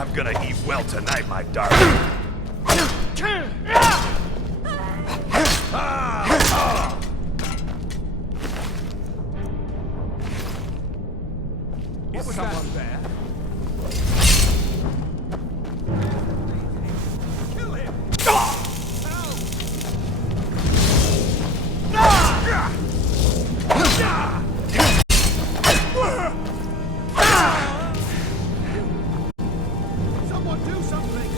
I'm gonna eat well tonight, my darling. Is someone there? Kill him! Someone do something!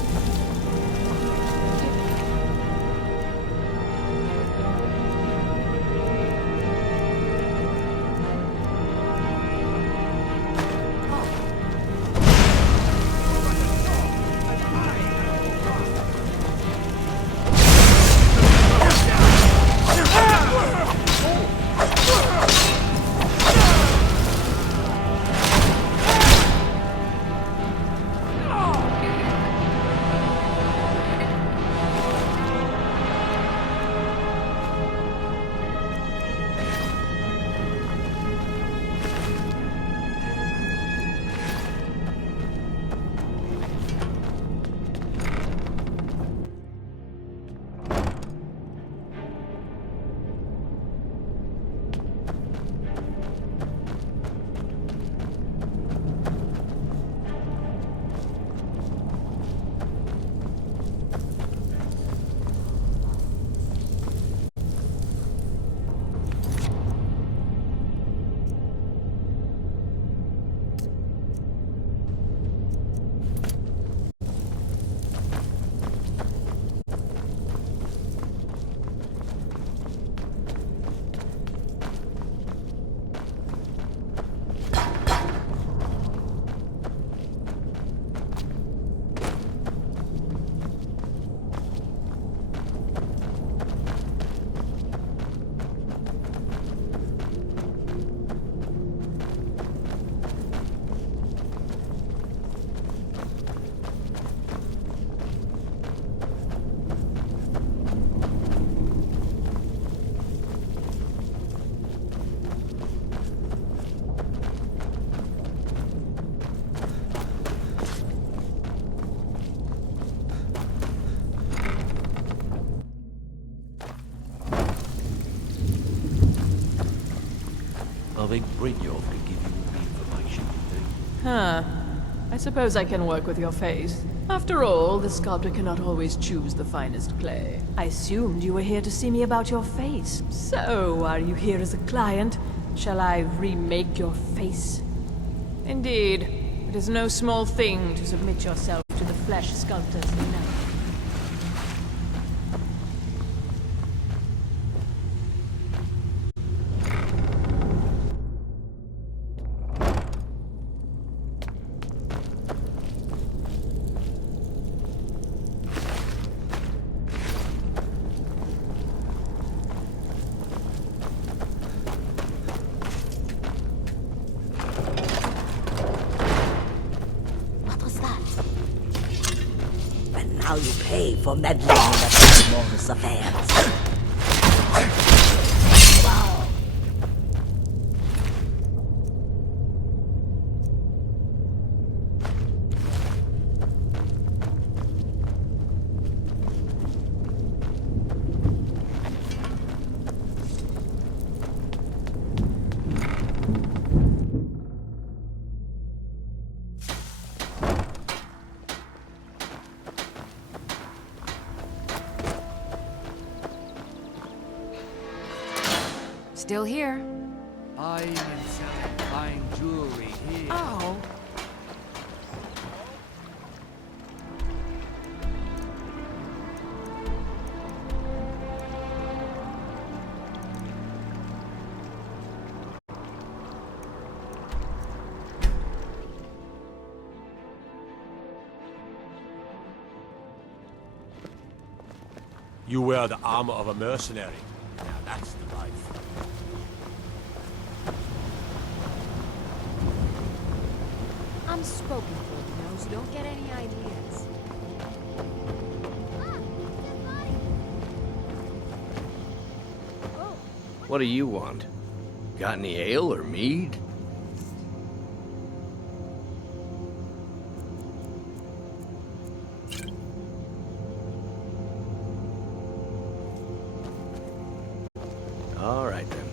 I think Brynjolf could give you all the information you need. Huh. I suppose I can work with your face. After all, the sculptor cannot always choose the finest clay. I assumed you were here to see me about your face. So, are you here as a client? Shall I remake your face? Indeed. It is no small thing to submit yourself to the flesh sculptor's knife. Now you pay for meddling in the Morris affairs. Still here. Buying and selling fine jewelry here. Oh. You wear the armor of a mercenary. Now that's the life. I'm spoken for, you know, so don't get any ideas. What do you want? Got any ale or mead? All right, then.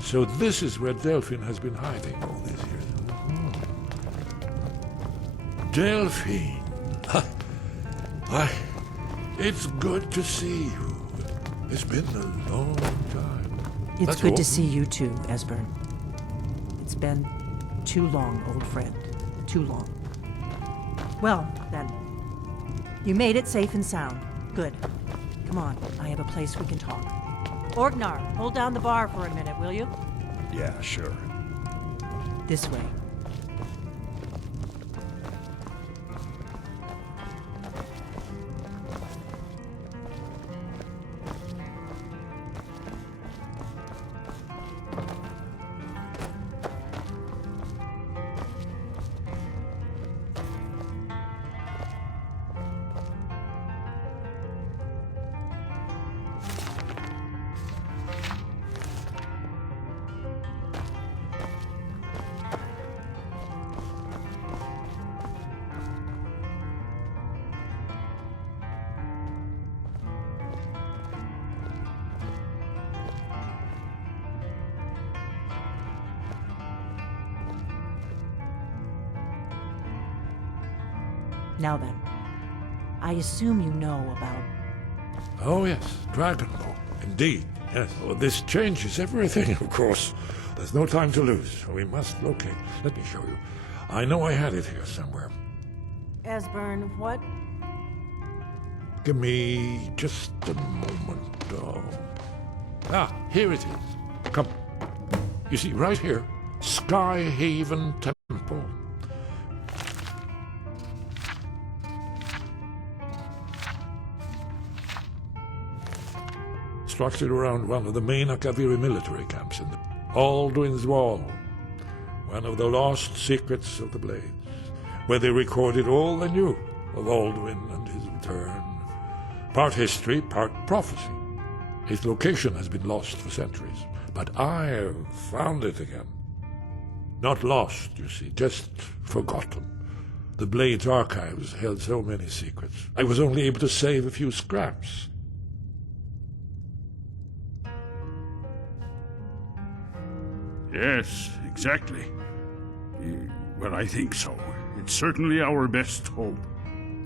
So this is where Delphine has been hiding all these years. Delphine. Why, it's good to see you. It's been a long time. It's That's good all. to see you too, Esbern. It's been too long, old friend. Too long. Well, then. You made it safe and sound. Good. Come on, I have a place we can talk. Orgnar, hold down the bar for a minute, will you? Yeah, sure. This way. Now then, I assume you know about... Oh, yes, Dragonborn. Indeed, yes. Well, this changes everything, of course. There's no time to lose. We must locate. Let me show you. I know I had it here somewhere. Esbern, what? Give me just a moment. Here it is. Come. You see, right here, Skyhaven Temple. Structured around one of the main Akaviri military camps in the Alduin's Wall, one of the lost secrets of the Blades, where they recorded all they knew of Alduin and his return. Part history, part prophecy. Its location has been lost for centuries, but I've found it again. Not lost, you see, just forgotten. The Blades archives held so many secrets. I was only able to save a few scraps. Yes, exactly. Well, I think so. It's certainly our best hope.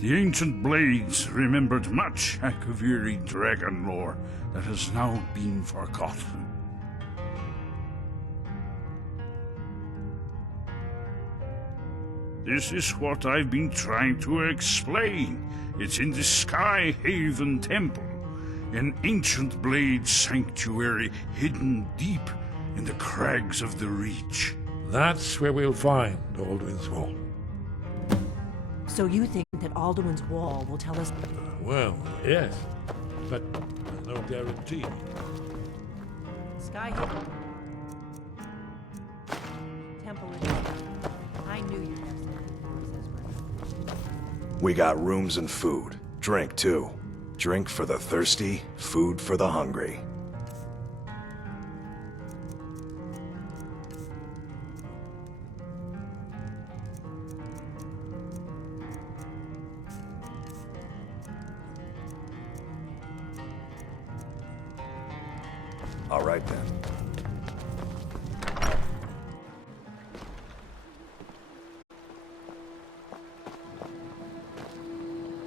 The ancient Blades remembered much Akaviri dragon lore that has now been forgotten. This is what I've been trying to explain. It's in the Skyhaven Temple, an ancient Blade sanctuary hidden deep in the crags of the Reach. That's where we'll find Alduin's Wall. So you think that Alduin's Wall will tell us... Well, yes, but there's no guarantee. Skyhaven Temple is... I knew you'd have something for us, Esbern. We got rooms and food. Drink, too. Drink for the thirsty, food for the hungry. All right, then.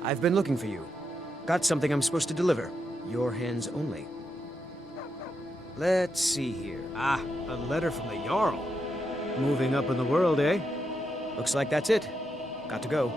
I've been looking for you. Got something I'm supposed to deliver. Your hands only. Let's see here. Ah, a letter from the Jarl. Moving up in the world, eh? Looks like that's it. Got to go.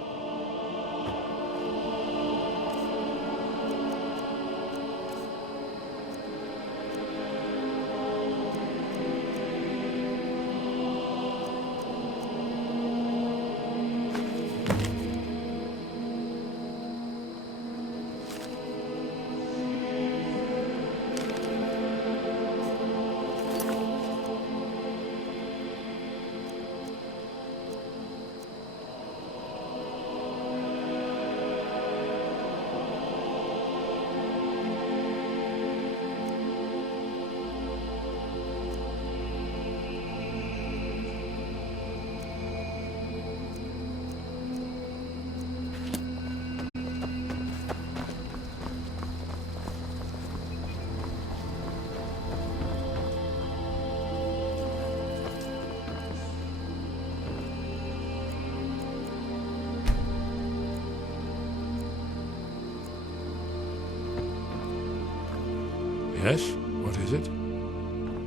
Yes? What is it?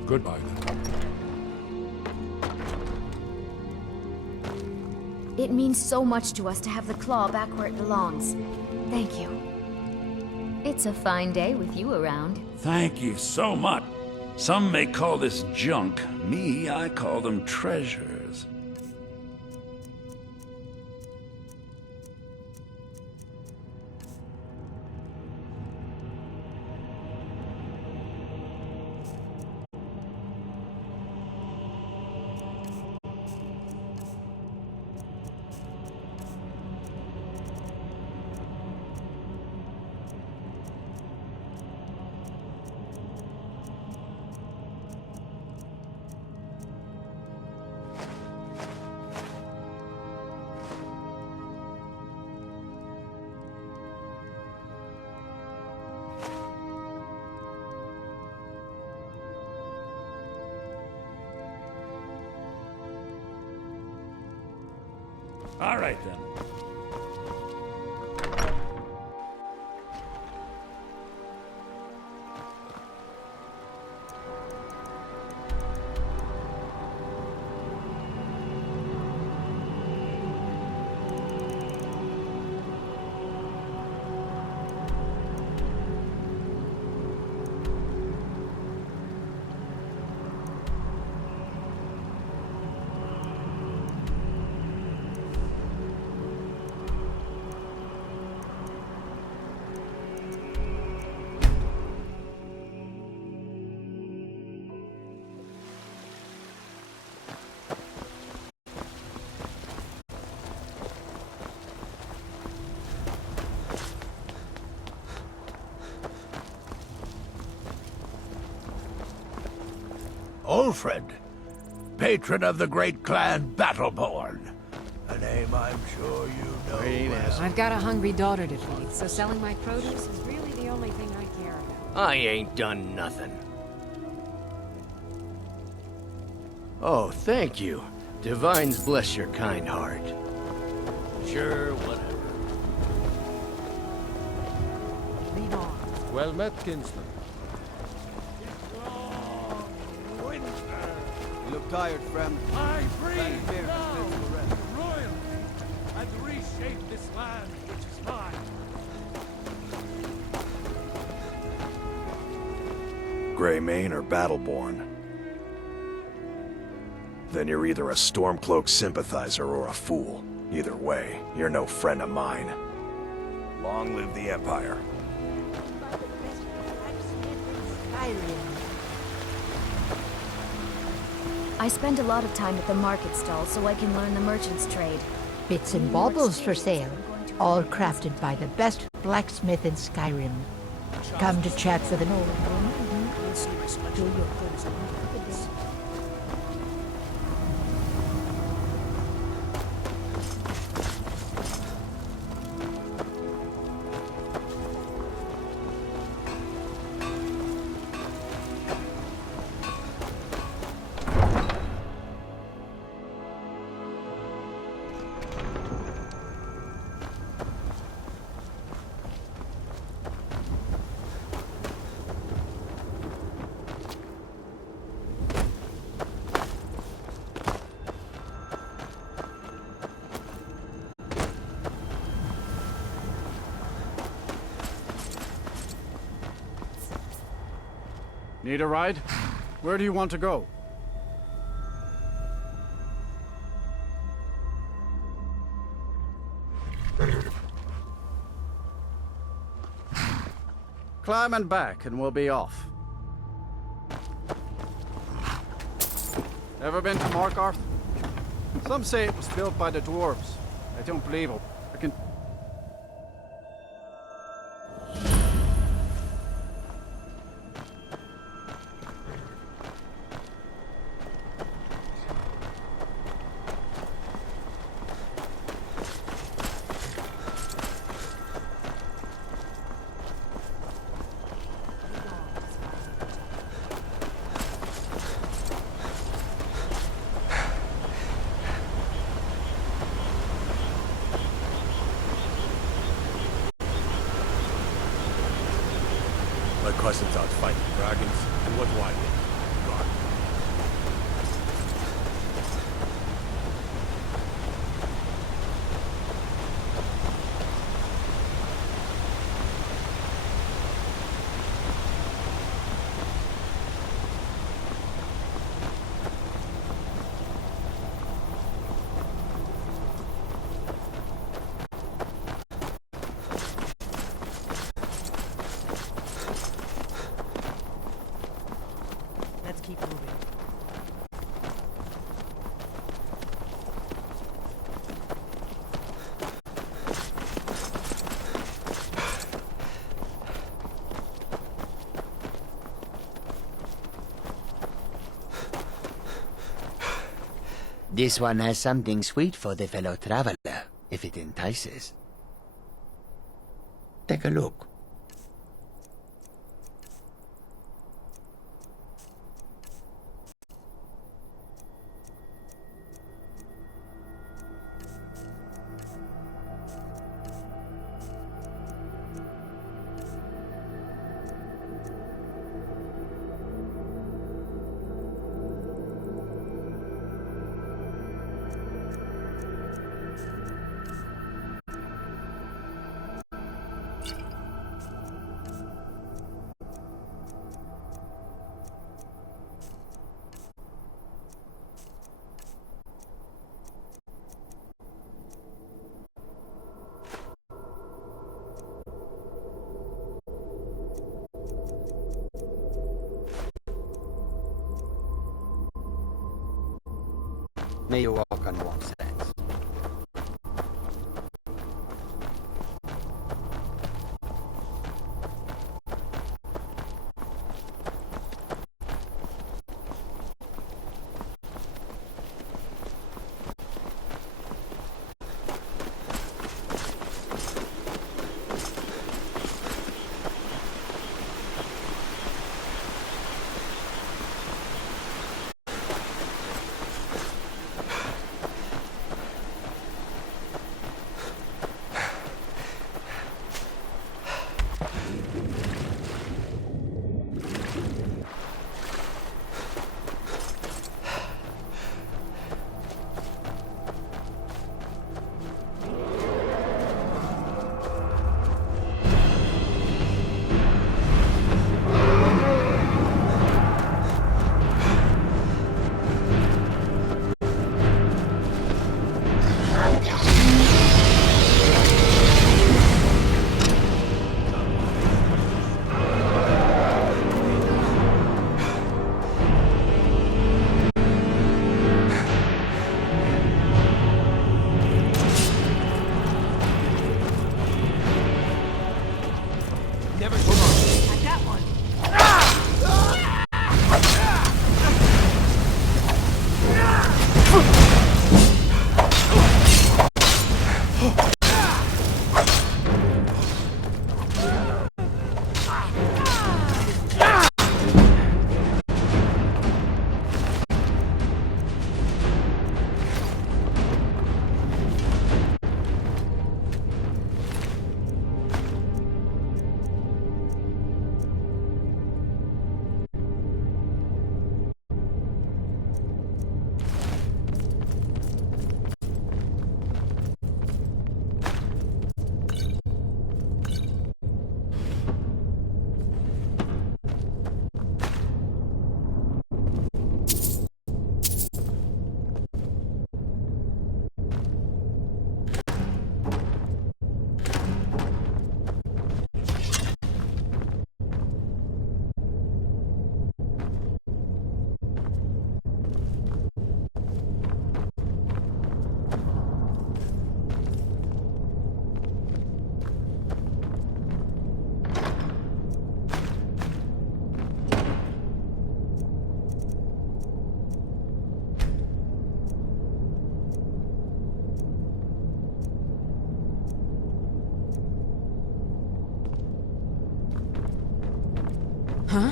Goodbye, then. It means so much to us to have the claw back where it belongs. Thank you. It's a fine day with you around. Thank you so much. Some may call this junk. Me, I call them treasures. All right, then. Old friend, patron of the great clan Battleborn. A name I'm sure you know well. I've got a hungry daughter to feed, so selling my produce is really the only thing I care about. I ain't done nothing. Oh, thank you. Divines bless your kind heart. Sure, whatever. Lead on. Well met, kinsman. You look tired, friend. I breathe Vladimir now has been to rest. royalty and reshape this land, which is mine. Greymane or Battleborn? Then you're either a Stormcloak sympathizer or a fool. Either way, you're no friend of mine. Long live the Empire. I spend a lot of time at the market stall so I can learn the merchant's trade. Bits and baubles for sale, all crafted by the best blacksmith in Skyrim. Come to chat with an old woman. Do your things. Need a ride? Where do you want to go? Climb and back and we'll be off. Ever been to Markarth? Some say it was built by the dwarves. I don't believe it. I can... other cousins out fighting dragons, and what do I do? God. Let's keep moving. This one has something sweet for the fellow traveler, if it entices. Take a look. May you walk on warm sands. Huh?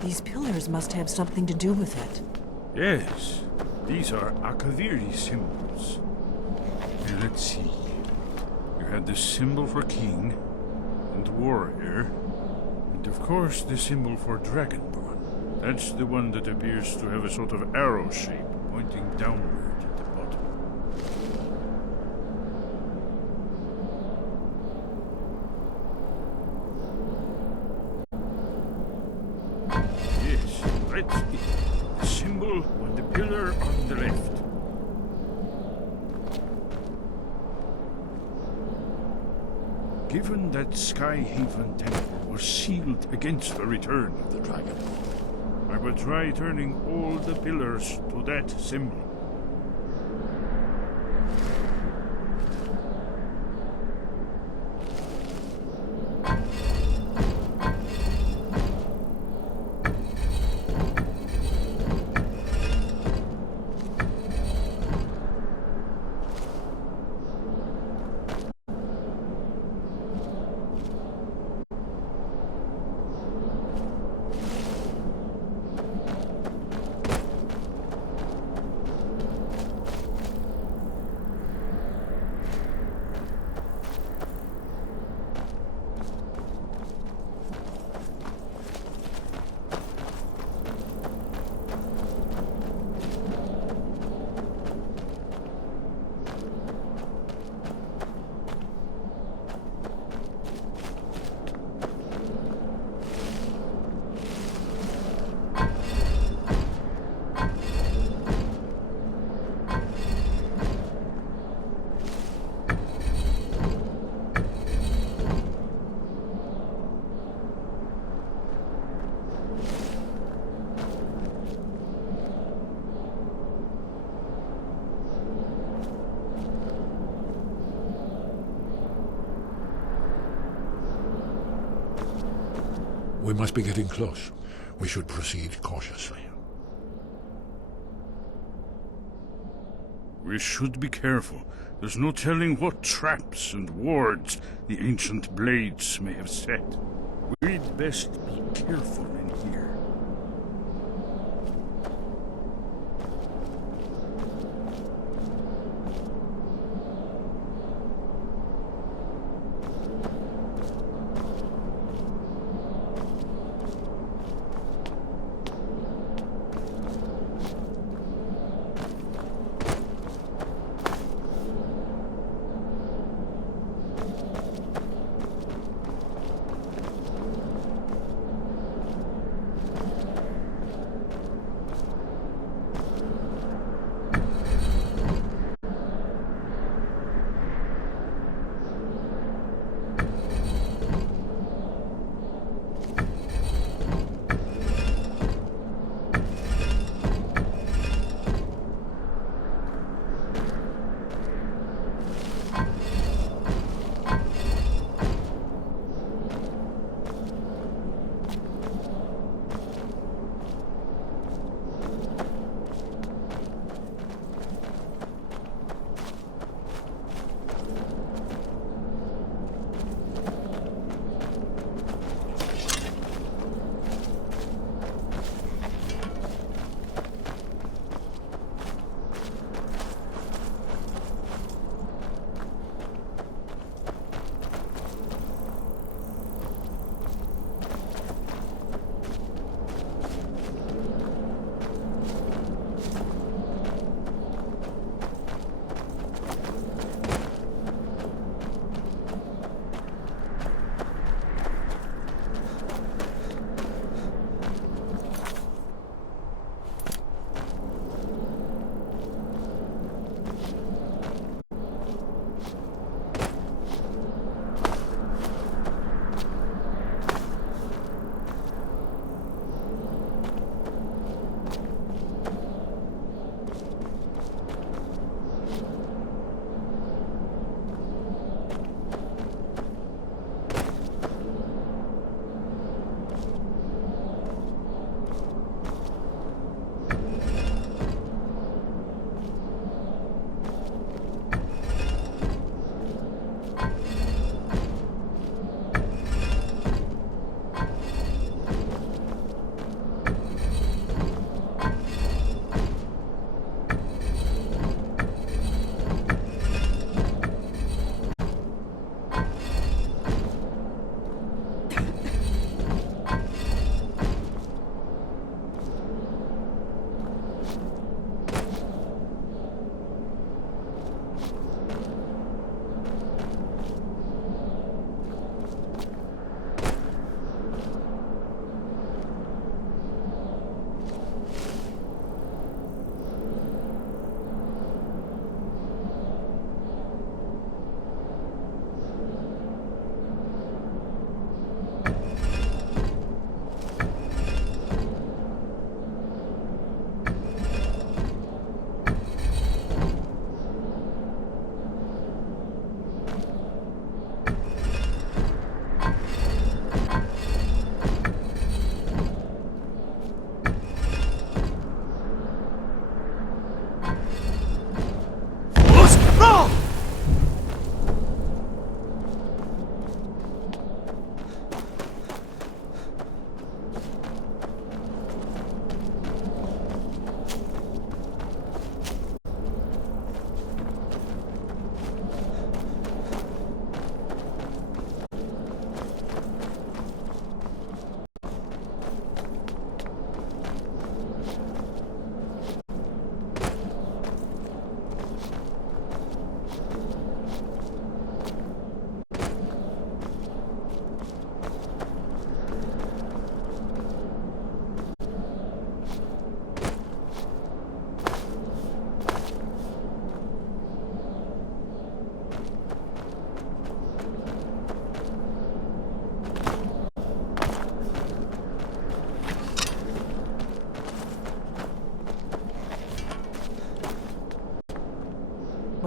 These pillars must have something to do with it. Yes, these are Akaviri symbols. Here, let's see. You had the symbol for king and warrior, and of course the symbol for dragonborn. That's the one that appears to have a sort of arrow shape pointing downward at the bottom. Yes, that's it. The symbol on the pillar on the left. Given that Skyhaven Temple was sealed against the return of the dragon, I will try turning all the pillars to that symbol. We must be getting close. We should proceed cautiously. We should be careful. There's no telling what traps and wards the ancient blades may have set. We'd best be careful in here.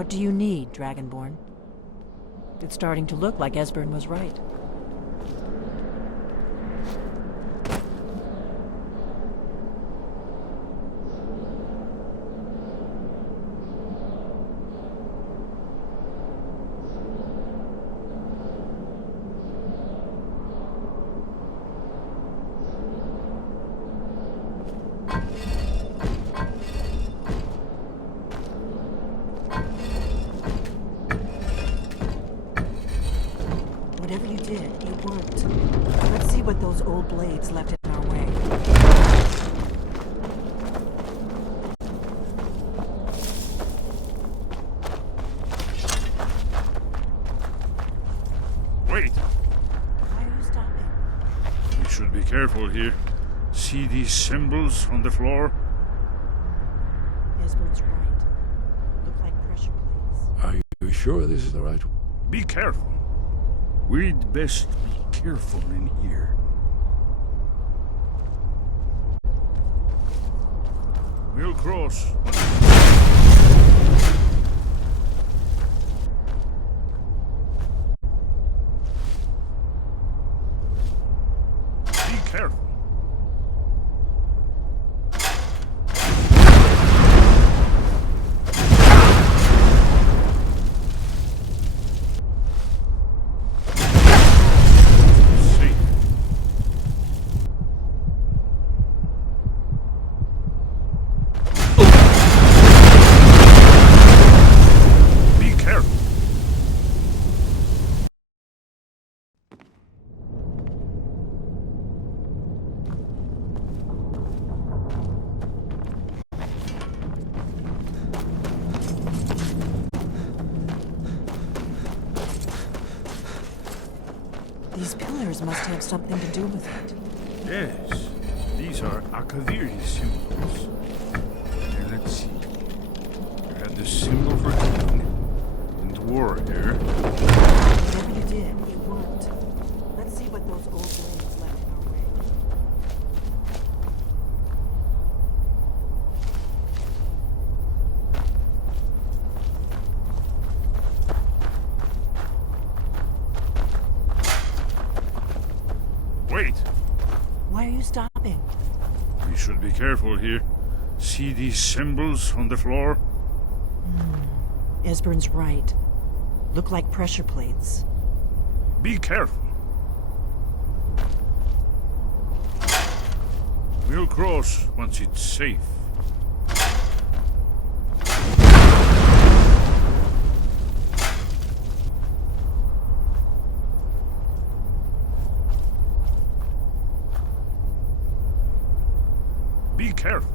What do you need, Dragonborn? It's starting to look like Esbern was right. Whatever you did, it worked. Let's see what those old blades left in our way. Wait! Why are you stopping? We should be careful here. See these symbols on the floor? Esbern's right. Look like pressure plates. Are you sure this is the right one? Be careful. We'd best be careful in here. We'll cross. Be careful. These pillars must have something to do with it. Yes, these are Akaviri symbols. Here, let's see. You have the symbol for king and warrior. Whatever you did, it worked. Let's see what those old blades left in our way. Wait! Why are you stopping? We should be careful here. See these symbols on the floor? Esbern's right. Look like pressure plates. Be careful. We'll cross once it's safe. Be careful.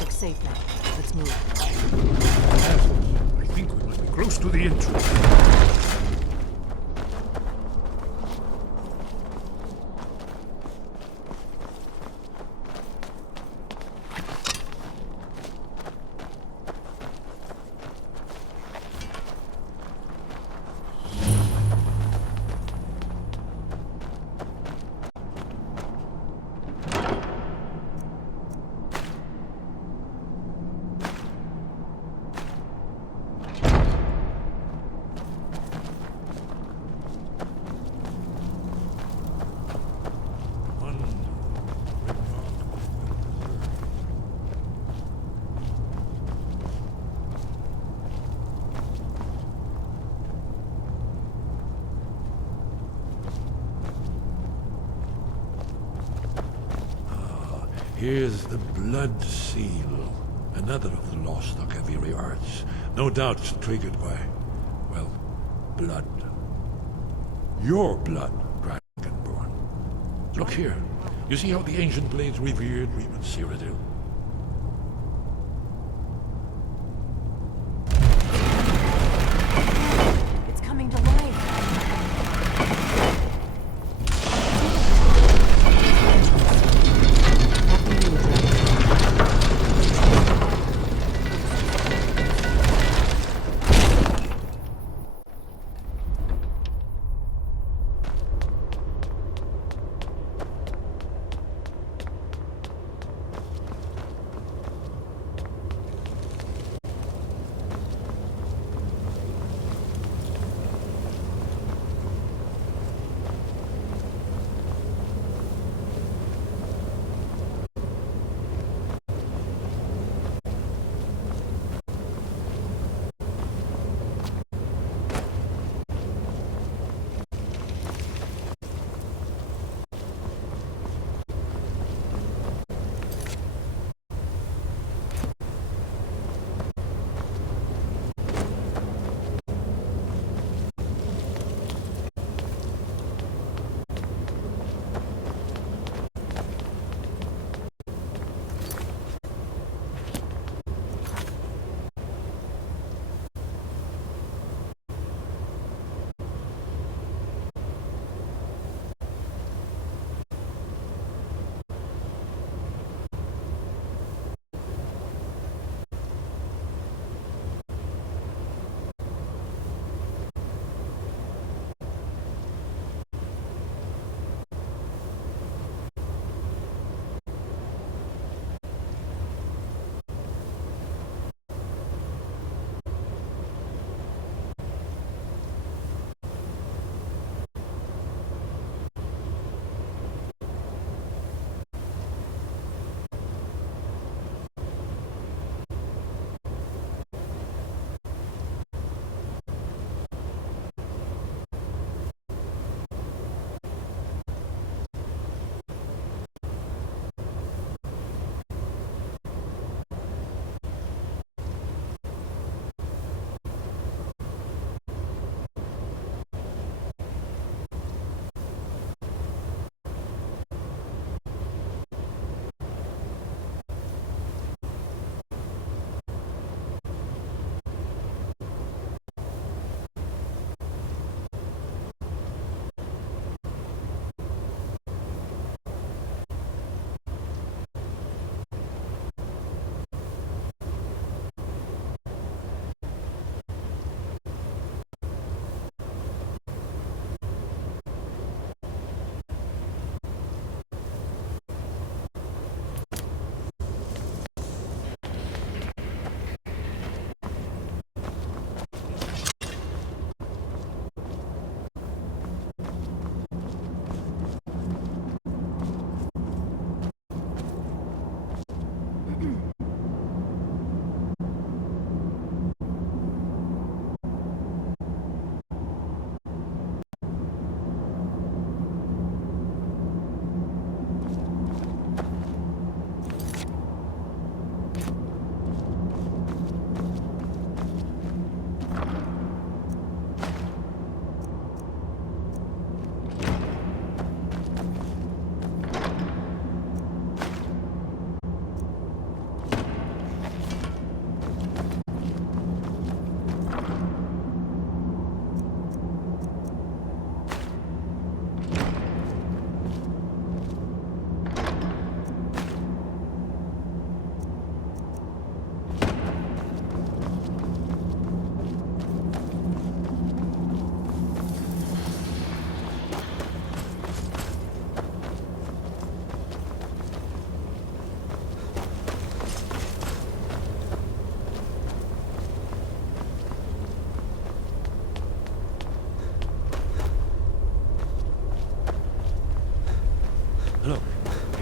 Looks safe now. Let's move. I think we must be close to the entrance. Here's the Blood Seal, another of the lost Akaviri arts. No doubt triggered by, well, blood. Your blood, Dragonborn. Look here. You see how the ancient blades revered Reman Cyrodiil? It's coming to life.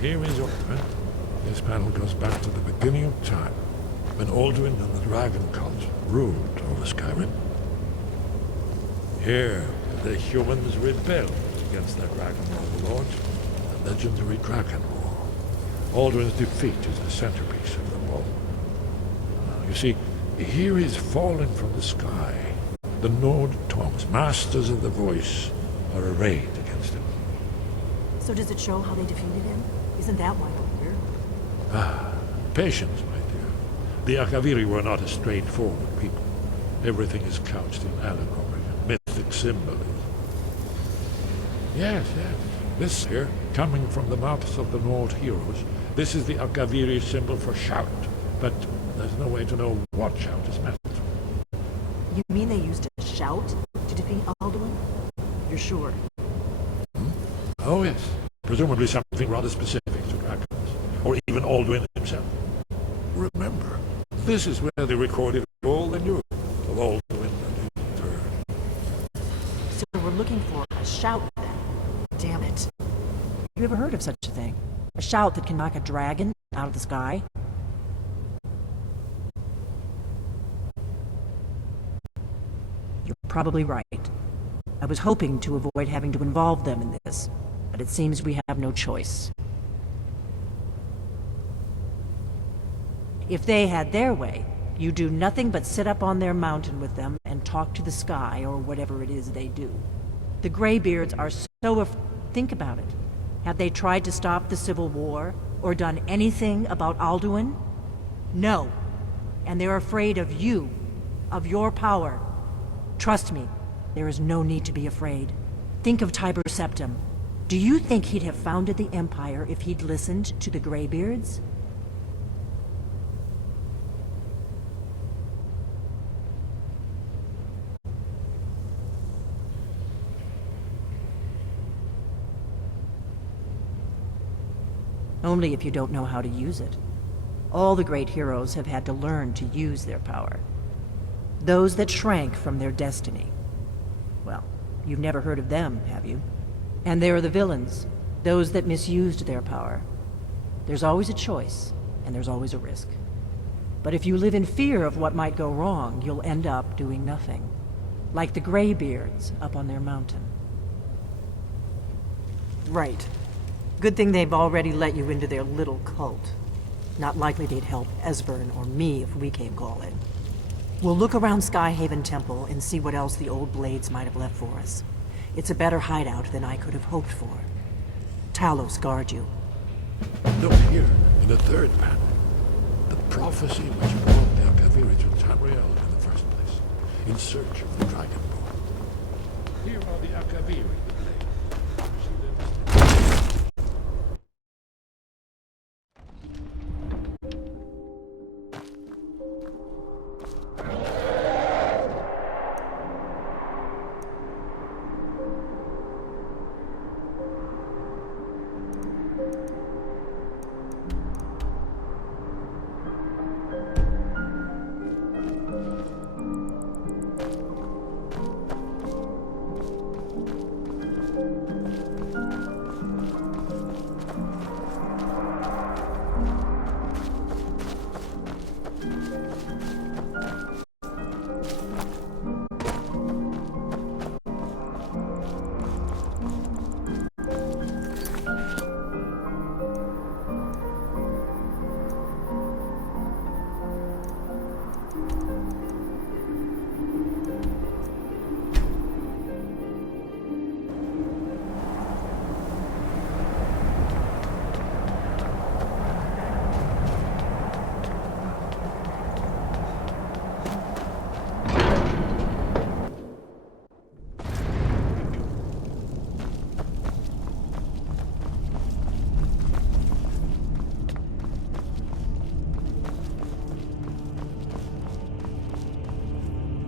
here is Alduin. This panel goes back to the beginning of time, when Alduin and the Dragon Cult ruled over Skyrim. Here, the humans rebelled against their dragon overlord, the legendary Dragon War. Alduin's defeat is the centerpiece of them all. You see, here is fallen from the sky. The Nord Toms, masters of the voice, are arrayed against him. So does it show how they defeated him? Isn't that why we're here? Ah, patience, my dear. The Akaviri were not a straightforward people. Everything is couched in allegory, mythic symbolism. Yes, yes. This here, coming from the mouths of the Nord heroes, this is the Akaviri symbol for shout. But there's no way to know what shout is meant. You mean they used a shout to defeat Alduin? You're sure? Oh, yes. Presumably something rather specific to dragons, or even Alduin himself. Remember, this is where they recorded all they knew of Alduin and his turn. So we're looking for a shout then. Damn it. You ever heard of such a thing? A shout that can knock a dragon out of the sky? You're probably right. I was hoping to avoid having to involve them in this, but it seems we have no choice. If they had their way, you do nothing but sit up on their mountain with them and talk to the sky or whatever it is they do. The Greybeards are so think about it. Have they tried to stop the Civil War or done anything about Alduin? No. And they're afraid of you, of your power. Trust me, there is no need to be afraid. Think of Tiber Septim. Do you think he'd have founded the Empire if he'd listened to the Greybeards? Only if you don't know how to use it. All the great heroes have had to learn to use their power. Those that shrank from their destiny. Well, you've never heard of them, have you? And there are the villains, those that misused their power. There's always a choice, and there's always a risk. But if you live in fear of what might go wrong, you'll end up doing nothing. Like the Greybeards up on their mountain. Right. Good thing they've already let you into their little cult. Not likely they'd help Esbern or me if we came calling. We'll look around Skyhaven Temple and see what else the old blades might have left for us. It's a better hideout than I could have hoped for. Talos guard you. Look here, in the third panel. The prophecy which brought the Akaviri to Tamriel in the first place, in search of the Dragonborn. Here are the Akaviri.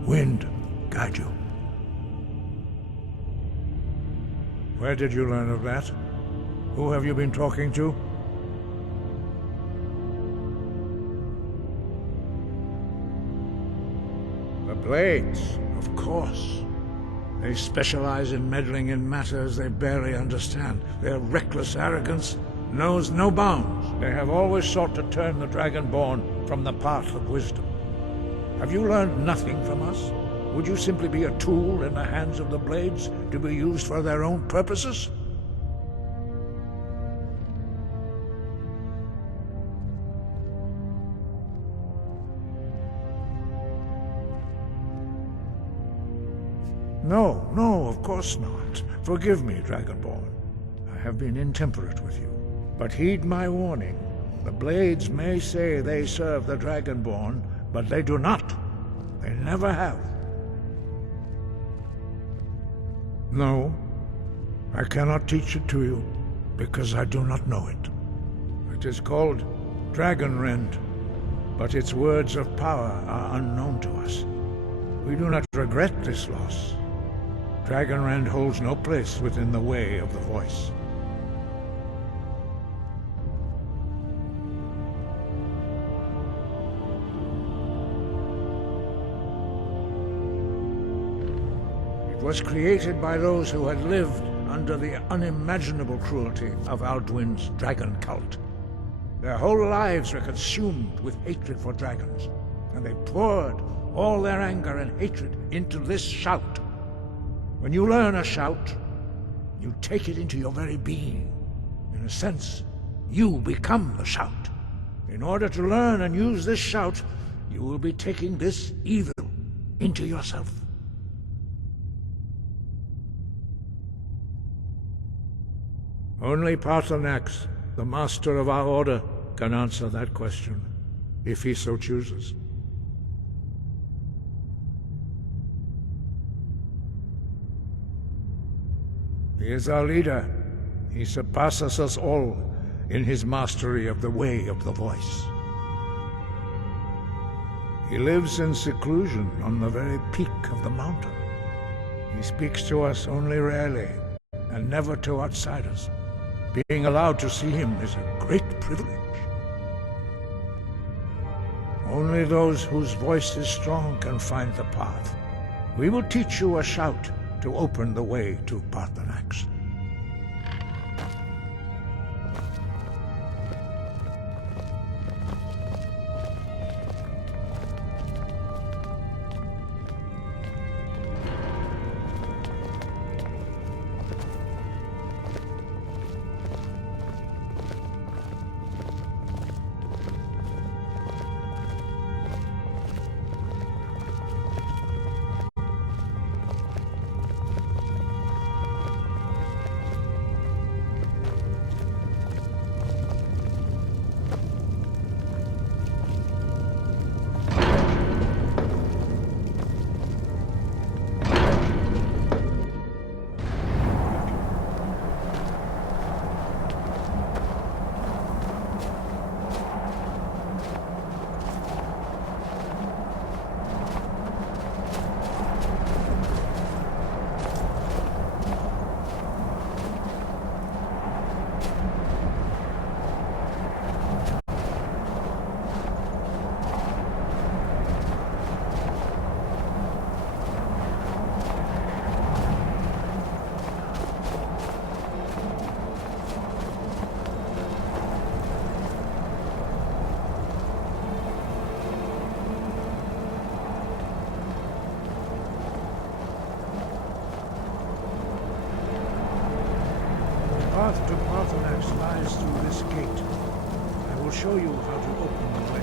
Wind guide you. Where did you learn of that? Who have you been talking to? The Blades, of course. They specialize in meddling in matters they barely understand. Their reckless arrogance knows no bounds. They have always sought to turn the Dragonborn from the path of wisdom. Have you learned nothing from us? Would you simply be a tool in the hands of the Blades to be used for their own purposes? No, no, of course not. Forgive me, Dragonborn. I have been intemperate with you. But heed my warning. The Blades may say they serve the Dragonborn, but they do not. They never have. No, I cannot teach it to you, because I do not know it. It is called Dragonrend, but its words of power are unknown to us. We do not regret this loss. Dragonrend holds no place within the way of the voice. It was created by those who had lived under the unimaginable cruelty of Alduin's dragon cult. Their whole lives were consumed with hatred for dragons, and they poured all their anger and hatred into this shout. When you learn a shout, you take it into your very being. In a sense, you become the shout. In order to learn and use this shout, you will be taking this evil into yourself. Only Paarthurnax, the master of our order, can answer that question, if he so chooses. He is our leader. He surpasses us all in his mastery of the way of the voice. He lives in seclusion on the very peak of the mountain. He speaks to us only rarely, and never to outsiders. Being allowed to see him is a great privilege. Only those whose voice is strong can find the path. We will teach you a shout to open the way to Paarthurnax. The path to Paarthurnax lies through this gate. I will show you how to open the way.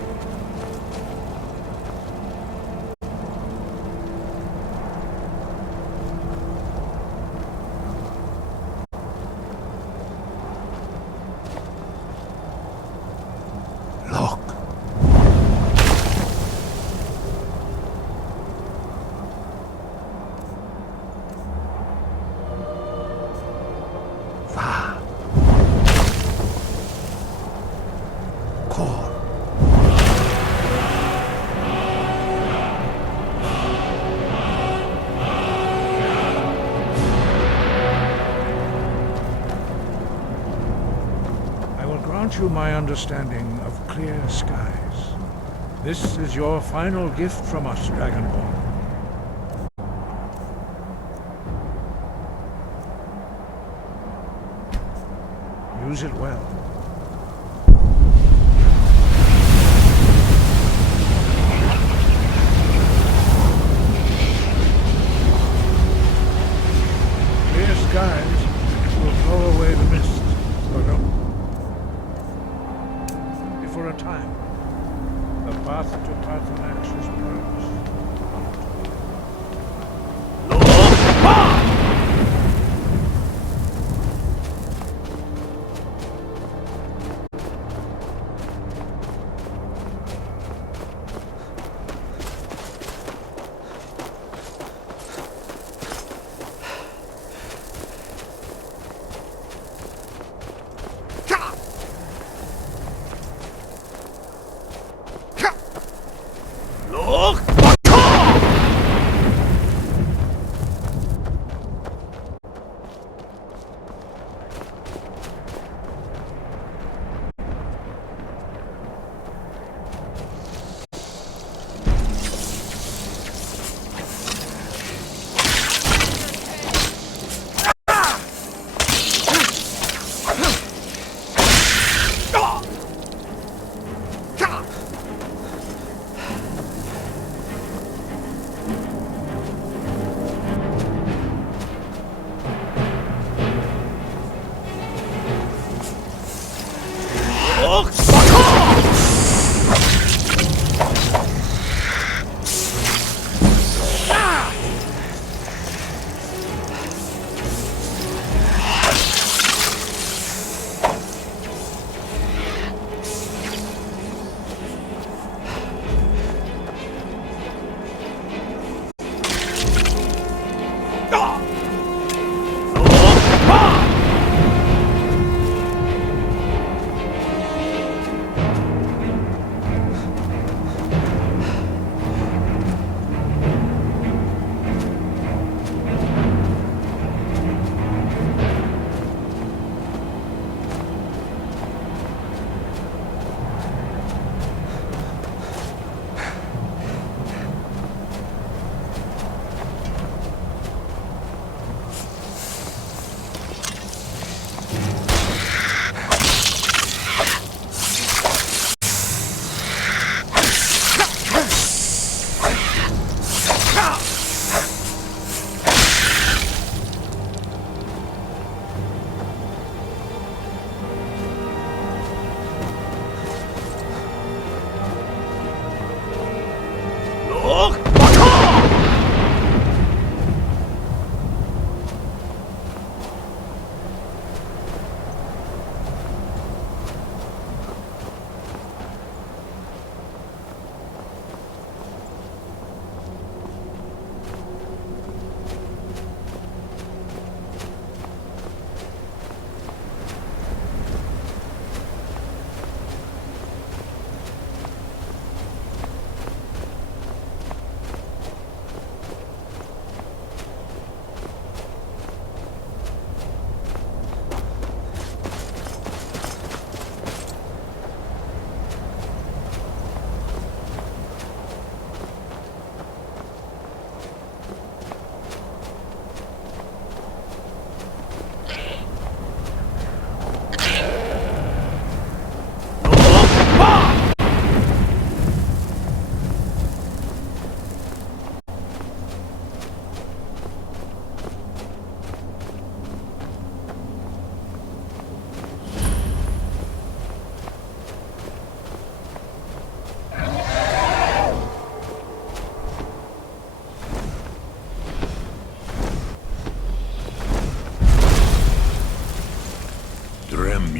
You my understanding of clear skies. This is your final gift from us, Dragonborn. Use it well. skies will blow away the mist. So don't. For a time, the path to Pathanax is closed.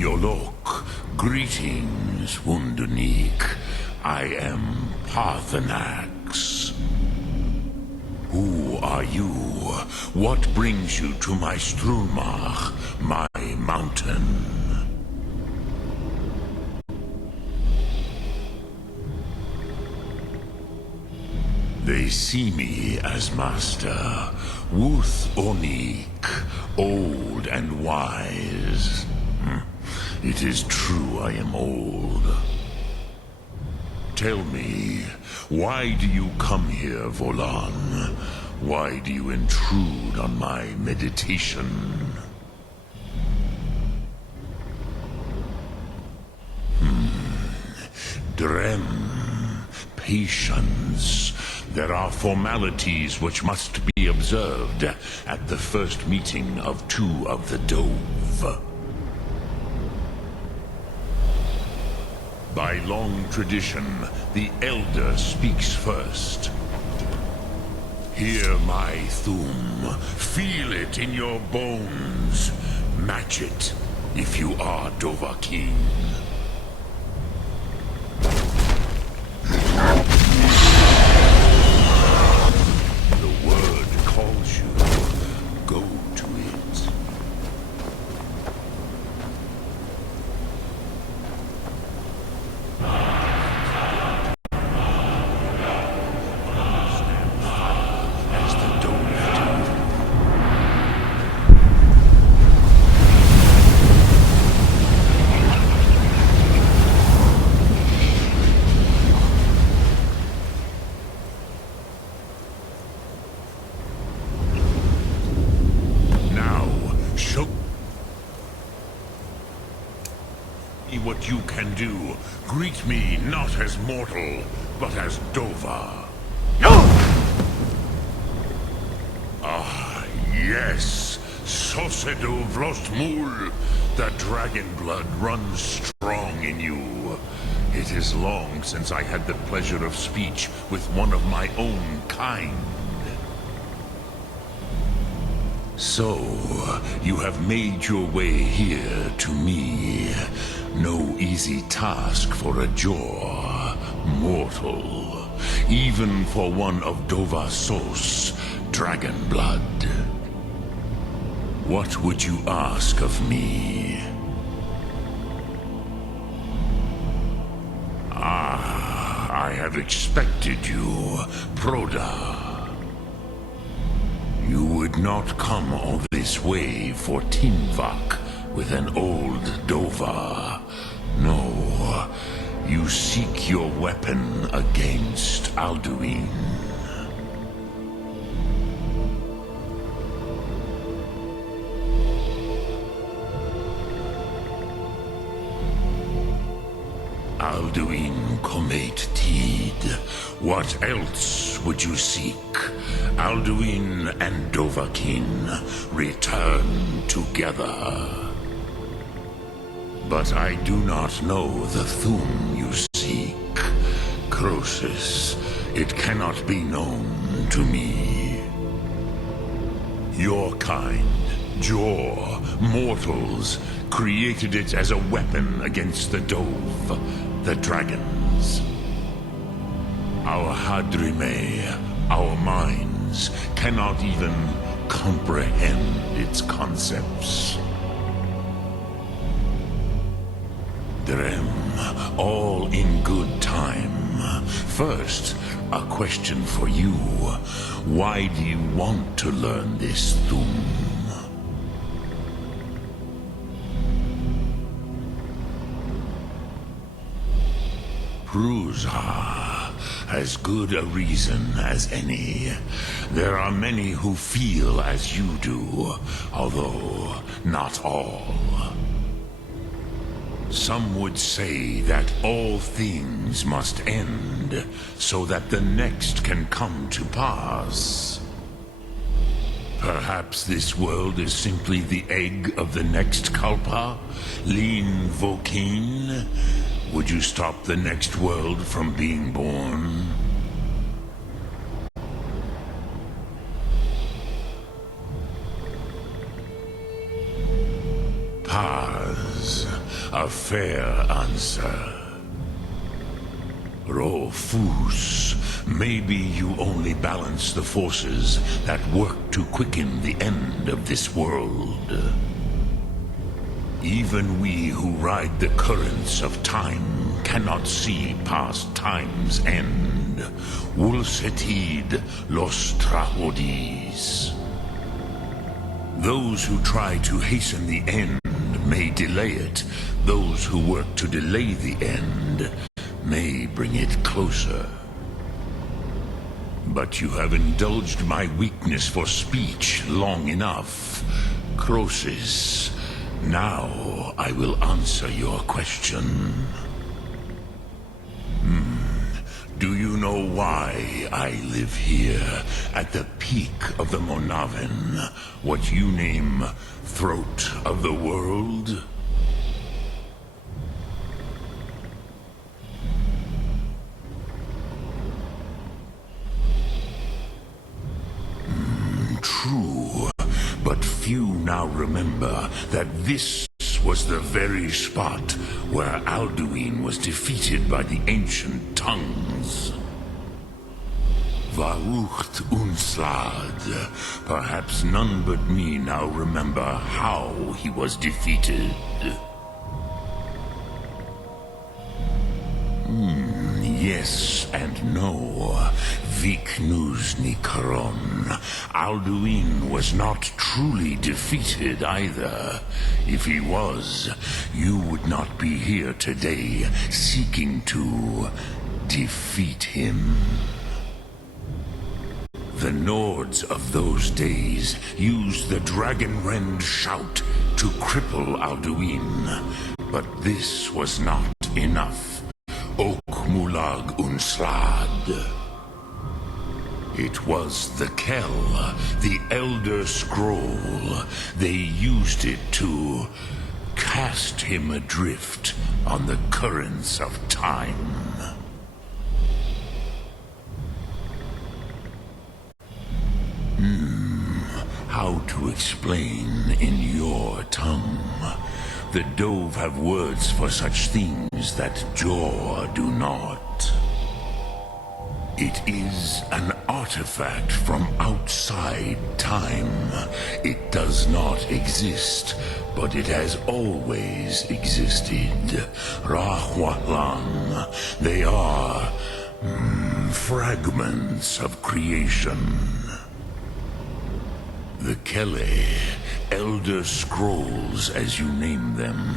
Yolok, greetings, Wunderneek. I am Pathanax. Who are you? What brings you to my Strulmach, my mountain? They see me as master, Wuth Onik, old and wise. It is true I am old. Tell me, why do you come here, Volan? Why do you intrude on my meditation? Drem, patience. There are formalities which must be observed at the first meeting of two of the Dove. By long tradition, the Elder speaks first. Hear my Thum. Feel it in your bones. Match it if you are Dovahkiin. The word calls you. Go to it. As the Dove do. Now, show me what you can do. Greet me not as mortal, but as Dova. Ah, yes. Sosedo Vlostmul. The dragon blood runs strong in you. It is long since I had the pleasure of speech with one of my own kind. So, you have made your way here to me. No easy task for a Jor, mortal. Even for one of Dovasos, dragon blood. What would you ask of me? Ah, I have expected you, Proda. You would not come all this way for Tinvak with an old Dova. No, you seek your weapon against Alduin. Alduin Comet Tid. What else would you seek? Alduin and Dovahkiin return together. But I do not know the Thum you seek. Croesus, it cannot be known to me. Your kind, Jor, mortals, created it as a weapon against the Dove, the dragons. Our Hadrime, our minds, cannot even comprehend its concepts. Drem, all in good time. First, a question for you. Why do you want to learn this Thum? Prusa, as good a reason as any. There are many who feel as you do, although not all. Some would say that all things must end, so that the next can come to pass. Perhaps this world is simply the egg of the next Kalpa, Lean Vokin. Would you stop the next world from being born? Paz, a fair answer. Rofus, maybe you only balance the forces that work to quicken the end of this world. Even we who ride the currents of time cannot see past time's end. Wulsetid los trahodis. Those who try to hasten the end may delay it. Those who work to delay the end may bring it closer. But you have indulged my weakness for speech long enough. Croesus, now I will answer your question. Do you know why I live here, at the peak of the Monaven, what you name Throat of the World? True, but few now remember that this was the very spot where Alduin was defeated by the ancient tongues. Varucht Unslad. Perhaps none but me now remember how he was defeated. Yes and no. Viknus Nikaron. Alduin was not truly defeated either. If he was, you would not be here today seeking to defeat him. The Nords of those days used the Dragonrend shout to cripple Alduin. But this was not enough. Ok Mulag Unslad. It was the Kell, the Elder Scroll. They used it to cast him adrift on the currents of time. How to explain in your tongue? The Dove have words for such things that Jor do not. It is an artifact from outside time. It does not exist, but it has always existed. Rahwalan. They are fragments of creation. The Kele, Elder Scrolls as you name them,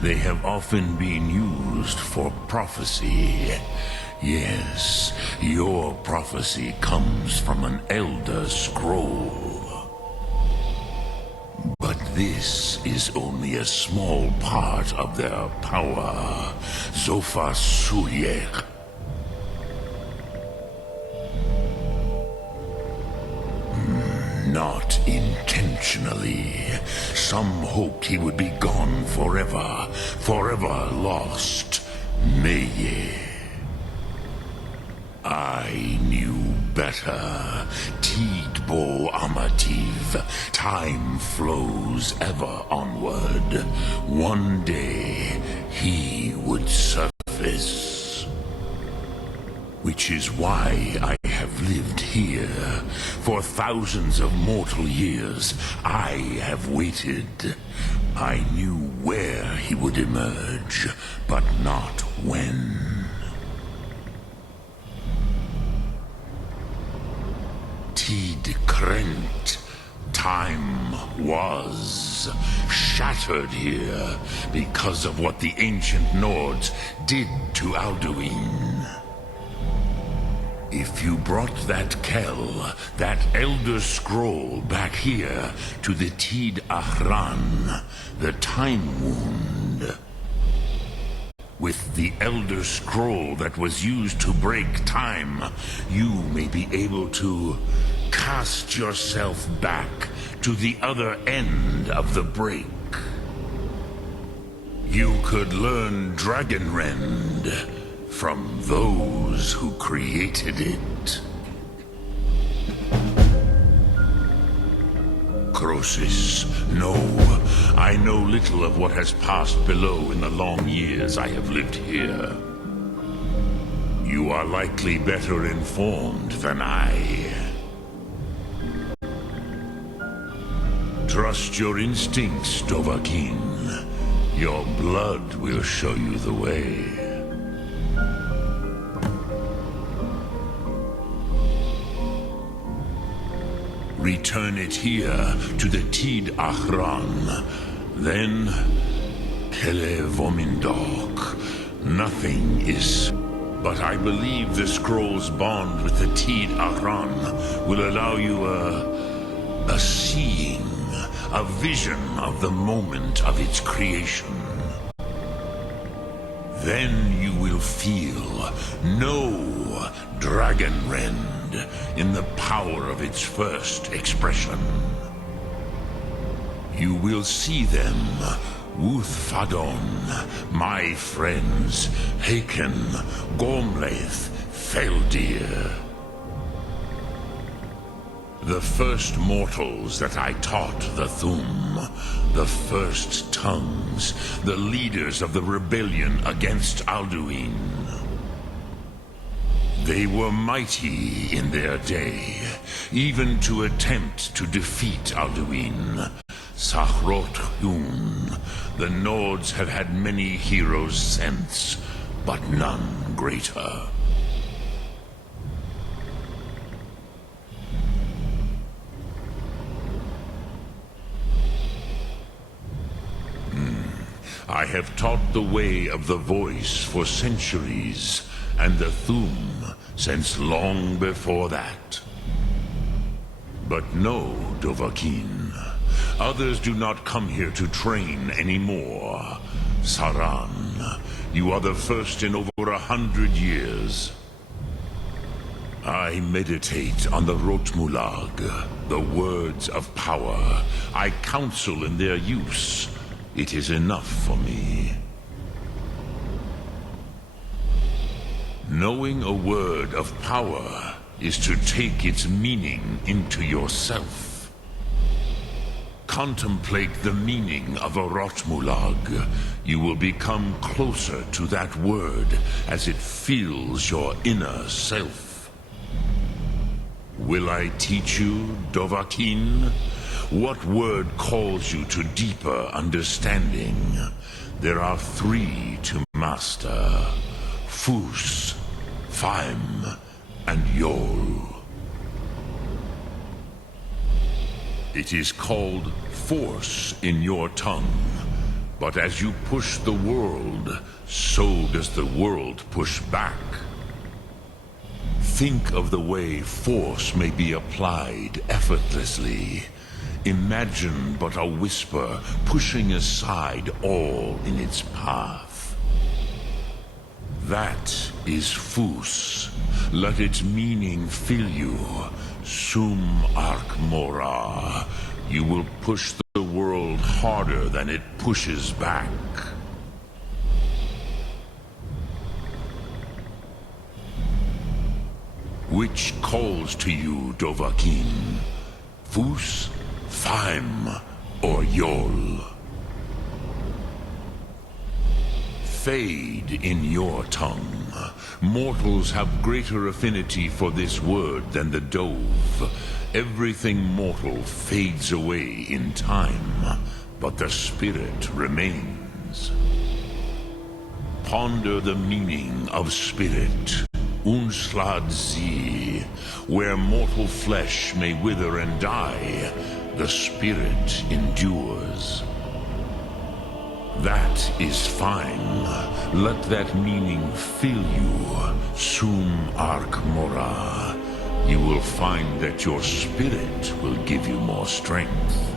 they have often been used for prophecy. Yes, your prophecy comes from an Elder Scroll. But this is only a small part of their power. Zofa Suyek. Not intentionally. Some hoped he would be gone forever, forever lost. Meye. I knew better. Tidbo Amativ. Time flows ever onward. One day, he would surface. Which is why I have lived here. For thousands of mortal years, I have waited. I knew where he would emerge, but not when. Tid Krent. Time was shattered here because of what the ancient Nords did to Alduin. If you brought that Kell, that Elder Scroll back here to the Tid Ahran, the Time Wound, with the Elder Scroll that was used to break time, you may be able to cast yourself back to the other end of the break. You could learn Dragonrend from those who created it. Crosis, no. I know little of what has passed below in the long years I have lived here. You are likely better informed than I. Trust your instincts, Dovahkiin. Your blood will show you the way. Return it here to the Tid Ahran. Then, Kele Vomindok. Nothing is... But I believe the scroll's bond with the Tid Ahran will allow you a seeing, a vision of the moment of its creation. Then you will feel no Dragonrend in the power of its first expression. You will see them, Wuthfadon, my friends, Haken, Gormlaith, Feldir. The first mortals that I taught the Thum, the first tongues, the leaders of the rebellion against Alduin. They were mighty in their day, even to attempt to defeat Alduin. Sahrot-Hun, the Nords have had many heroes since, but none greater. I have taught the way of the voice for centuries, and the Thum since long before that. But no, Dovahkiin. Others do not come here to train anymore. Saran, you are the first in over 100 years. I meditate on the Rotmulag, the words of power. I counsel in their use. It is enough for me. Knowing a word of power is to take its meaning into yourself. Contemplate the meaning of a Rotmulag. You will become closer to that word as it fills your inner self. Will I teach you, Dovahkiin? What word calls you to deeper understanding? There are 3 to master. Fus, Faim, and Yol. It is called force in your tongue, but as you push the world, so does the world push back. Think of the way force may be applied effortlessly. Imagine but a whisper pushing aside all in its path. That is Fus. Let its meaning fill you. Sum Ark Mora. You will push the world harder than it pushes back. Which calls to you, Dovahkiin? Fus, Faim, or Yol? Fade in your tongue. Mortals have greater affinity for this word than the Dove. Everything mortal fades away in time, but the spirit remains. Ponder the meaning of spirit. Unslad Zi, where mortal flesh may wither and die, the spirit endures. That is fine. Let that meaning fill you, Sum Ark Mora. You will find that your spirit will give you more strength.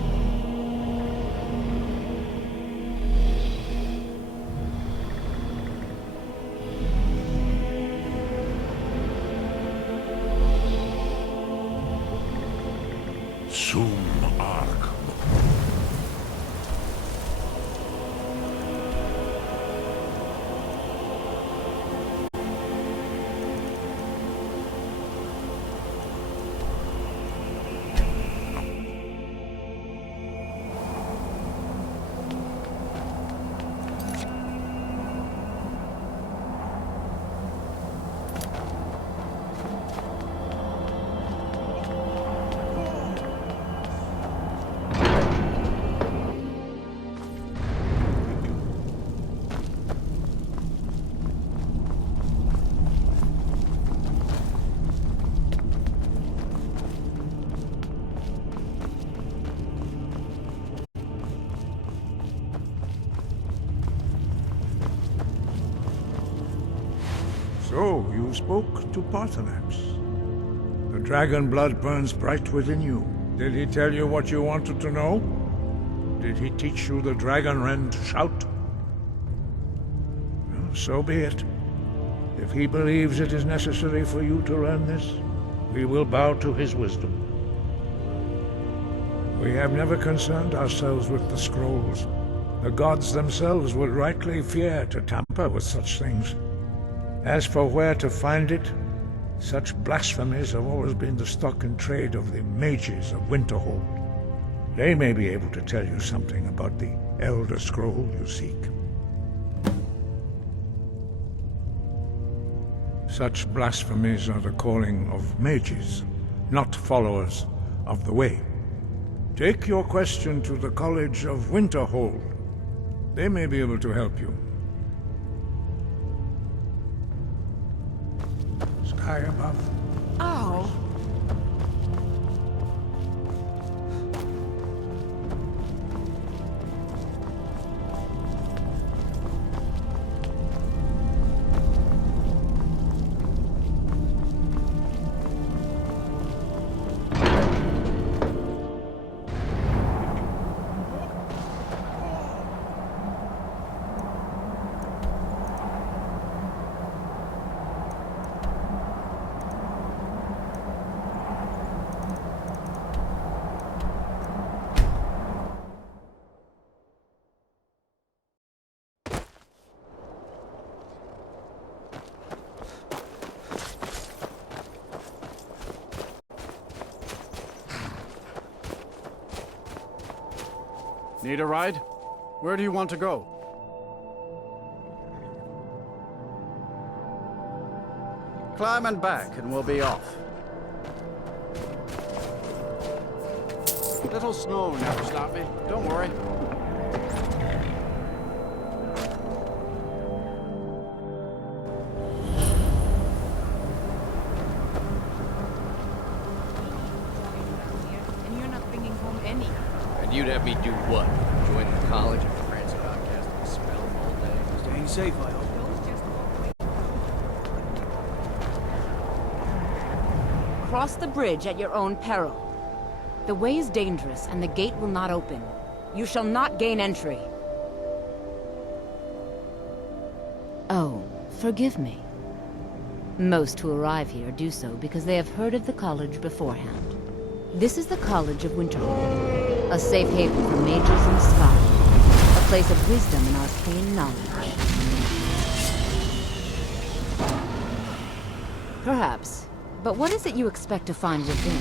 Sum Ark. So, you spoke to Paarthurnax. The dragon blood burns bright within you. Did he tell you what you wanted to know? Did he teach you the Dragonrend shout? Well, so be it. If he believes it is necessary for you to learn this, we will bow to his wisdom. We have never concerned ourselves with the scrolls. The gods themselves would rightly fear to tamper with such things. As for where to find it, such blasphemies have always been the stock and trade of the mages of Winterhold. They may be able to tell you something about the Elder Scroll you seek. Such blasphemies are the calling of mages, not followers of the Way. Take your question to the College of Winterhold. They may be able to help you. Sky above. Oh. Need a ride? Where do you want to go? Climb and back, and we'll be off. Little snow never stopped me. Don't worry. And you're not bringing home any. And you'd have me do what? Join the college and France casting a spell all day? Staying safe, I hope. Cross the bridge at your own peril. The way is dangerous, and the gate will not open. You shall not gain entry. Oh, forgive me. Most who arrive here do so because they have heard of the college beforehand. This is the College of Winterhold, a safe haven for mages in Skyrim, a place of wisdom and arcane knowledge. Perhaps. But what is it you expect to find within?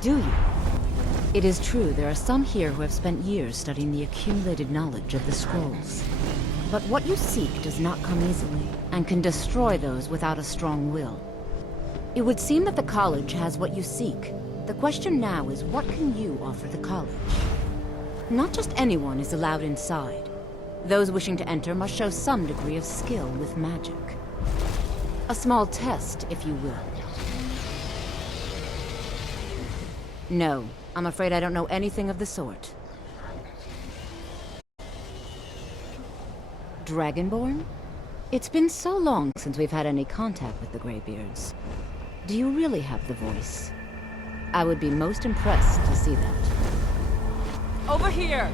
Do you? It is true there are some here who have spent years studying the accumulated knowledge of the scrolls. But what you seek does not come easily, and can destroy those without a strong will. It would seem that the college has what you seek. The question now is, what can you offer the college? Not just anyone is allowed inside. Those wishing to enter must show some degree of skill with magic. A small test, if you will. No, I'm afraid I don't know anything of the sort. Dragonborn? It's been so long since we've had any contact with the Greybeards. Do you really have the voice? I would be most impressed to see that. Over here!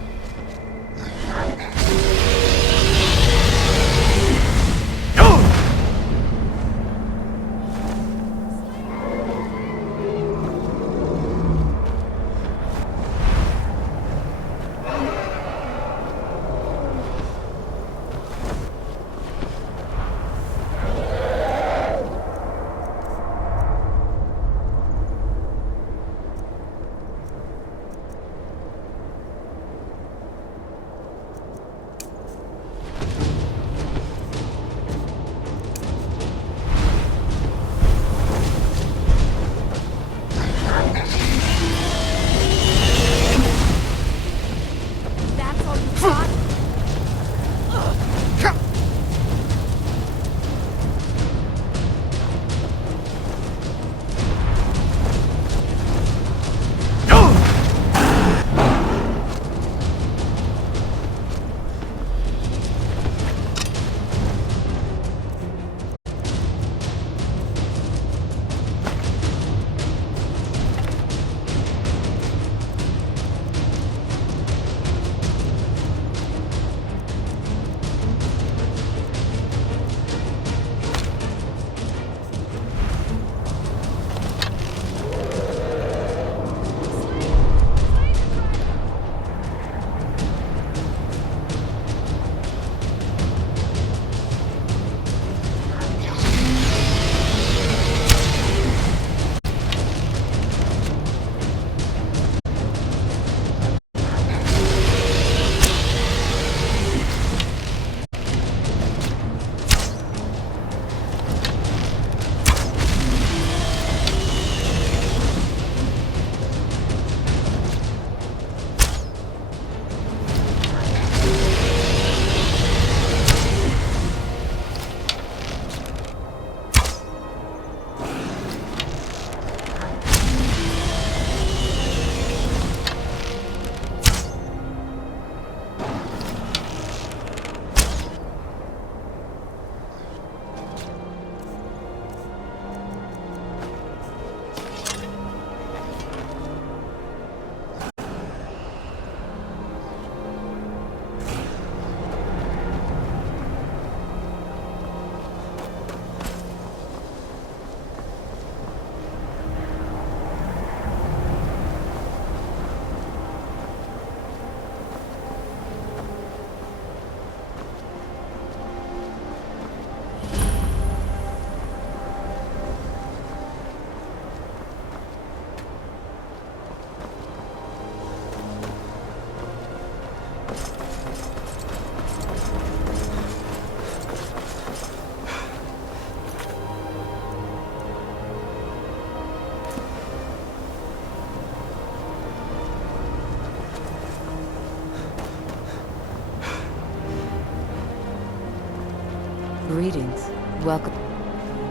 welcome.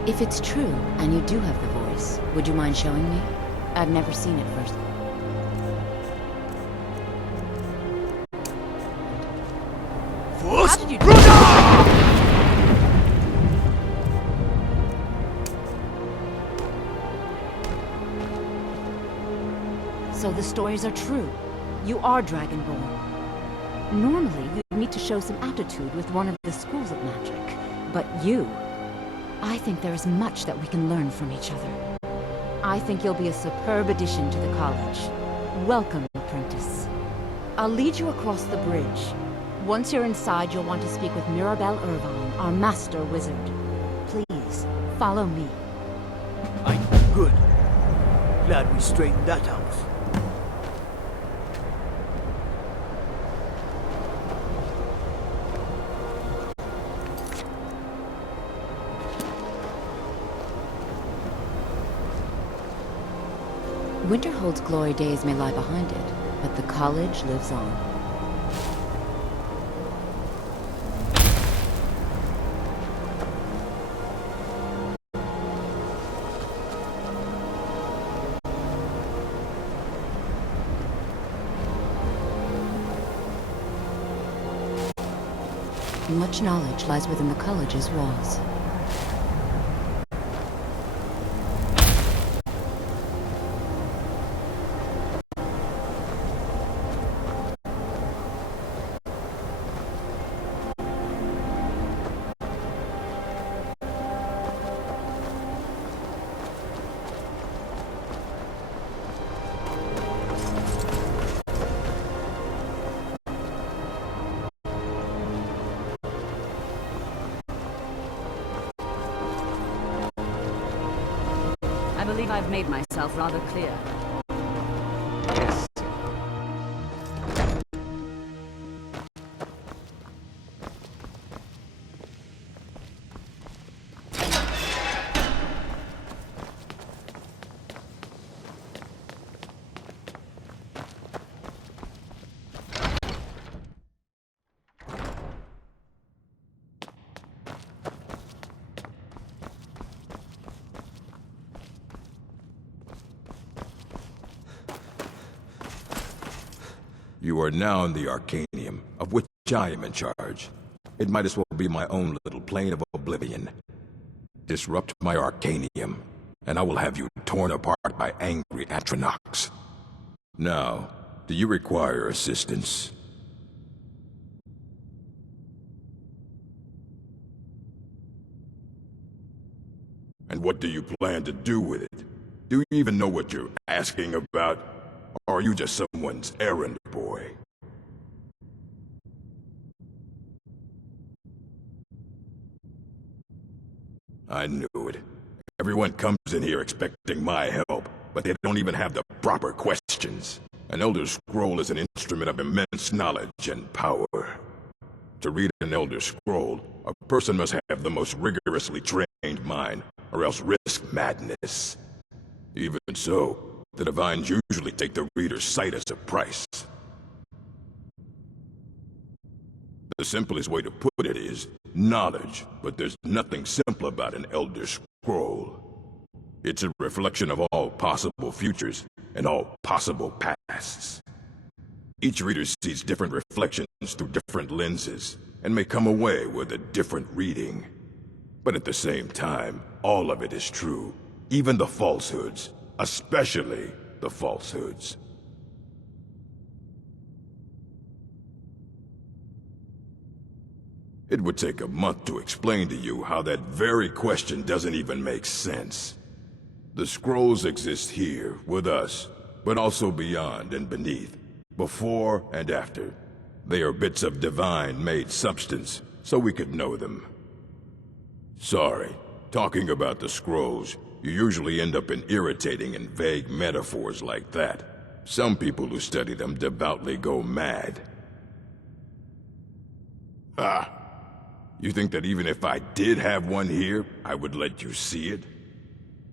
If it's true, and you do have the voice, would you mind showing me? I've never seen it first. How did you do So the stories are true. You are Dragonborn. Normally, you'd need to show some aptitude with one of the schools of magic. But you... I think there is much that we can learn from each other. I think you'll be a superb addition to the college. Welcome, apprentice. I'll lead you across the bridge. Once you're inside, you'll want to speak with Mirabelle Irvine, our master wizard. Please, follow me. Good. Glad we straightened that out. Winterhold's glory days may lie behind it, but the college lives on. Much knowledge lies within the college's walls. I believe I've made myself rather clear. You are now in the Arcanium, of which I am in charge. It might as well be my own little plane of oblivion. Disrupt my Arcanium, and I will have you torn apart by angry Atronachs. Now, do you require assistance? And what do you plan to do with it? Do you even know what you're asking about? Or are you just someone's errand boy? I knew it. Everyone comes in here expecting my help, but they don't even have the proper questions. An Elder Scroll is an instrument of immense knowledge and power. To read an Elder Scroll, a person must have the most rigorously trained mind, or else risk madness. Even so, the Divines usually take the reader's sight as a price. The simplest way to put it is knowledge, but there's nothing simple about an Elder Scroll. It's a reflection of all possible futures and all possible pasts. Each reader sees different reflections through different lenses and may come away with a different reading. But at the same time, all of it is true, even the falsehoods. Especially the falsehoods. It would take a month to explain to you how that very question doesn't even make sense. The scrolls exist here, with us, but also beyond and beneath, before and after. They are bits of divine-made substance, so we could know them. Sorry, talking about the scrolls, you usually end up in irritating and vague metaphors like that. Some people who study them devoutly go mad. Ah, you think that even if I did have one here, I would let you see it?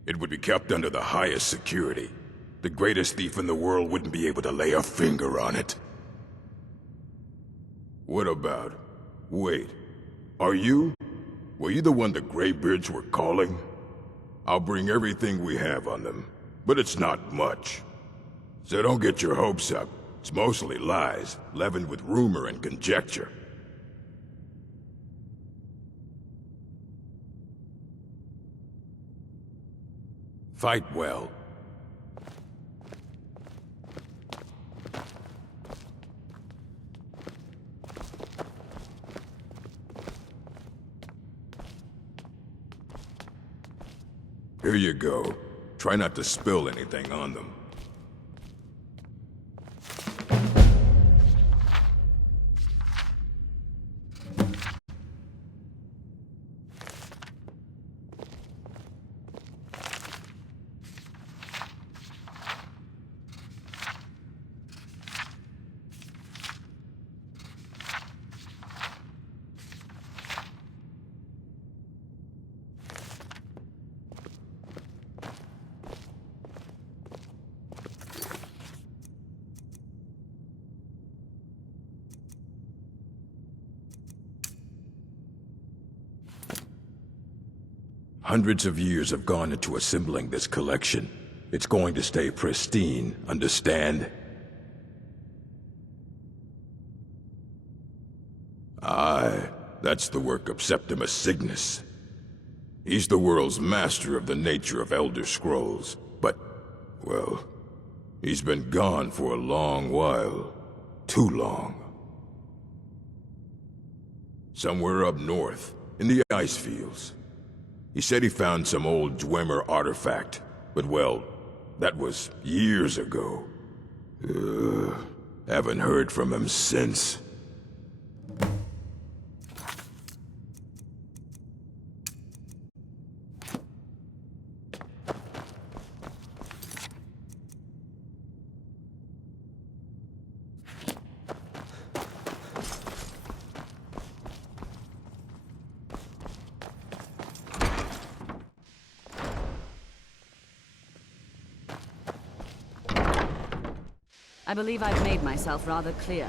It would be kept under the highest security. The greatest thief in the world wouldn't be able to lay a finger on it. What about... Wait, are you? Were you the one the Greybeards were calling? I'll bring everything we have on them, but it's not much. So don't get your hopes up. It's mostly lies, leavened with rumor and conjecture. Fight well. Here you go. Try not to spill anything on them. Hundreds of years have gone into assembling this collection. It's going to stay pristine, understand? Aye, that's the work of Septimus Cygnus. He's the world's master of the nature of Elder Scrolls, but, well, he's been gone for a long while. Too long. Somewhere up north, in the ice fields. He said he found some old Dwemer artifact, but well, that was years ago. Haven't heard from him since. I believe I've made myself rather clear.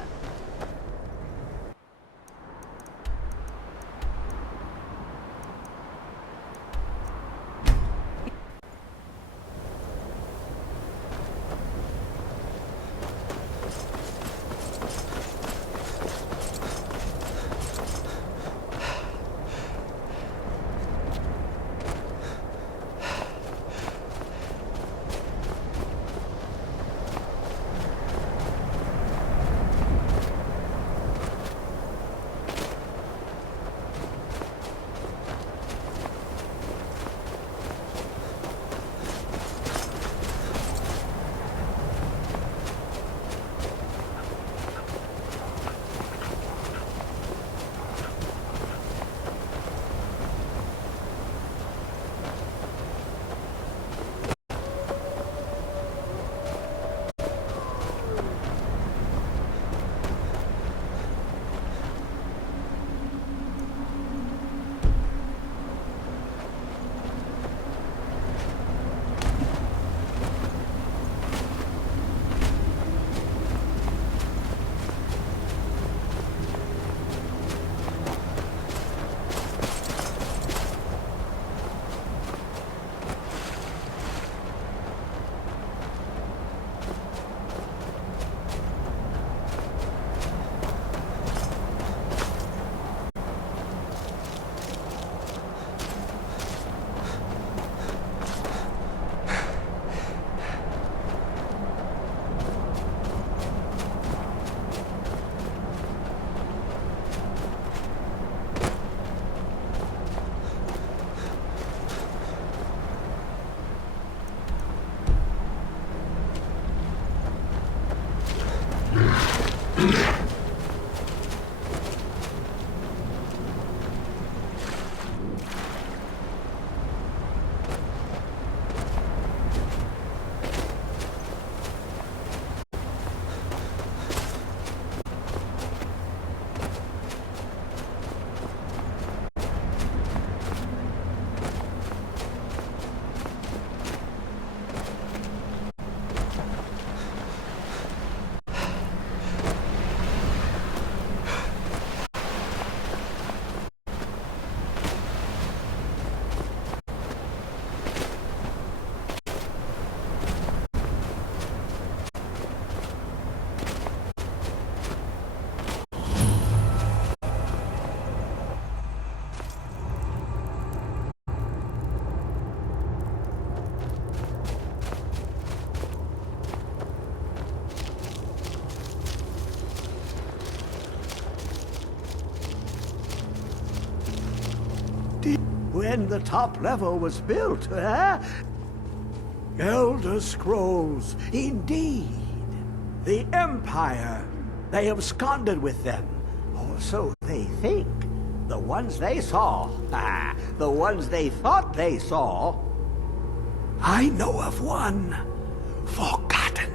when the top level was built, eh? Elder Scrolls, indeed. The Empire. They absconded with them. Or so they think. The ones they saw. The ones they thought they saw. I know of one. Forgotten.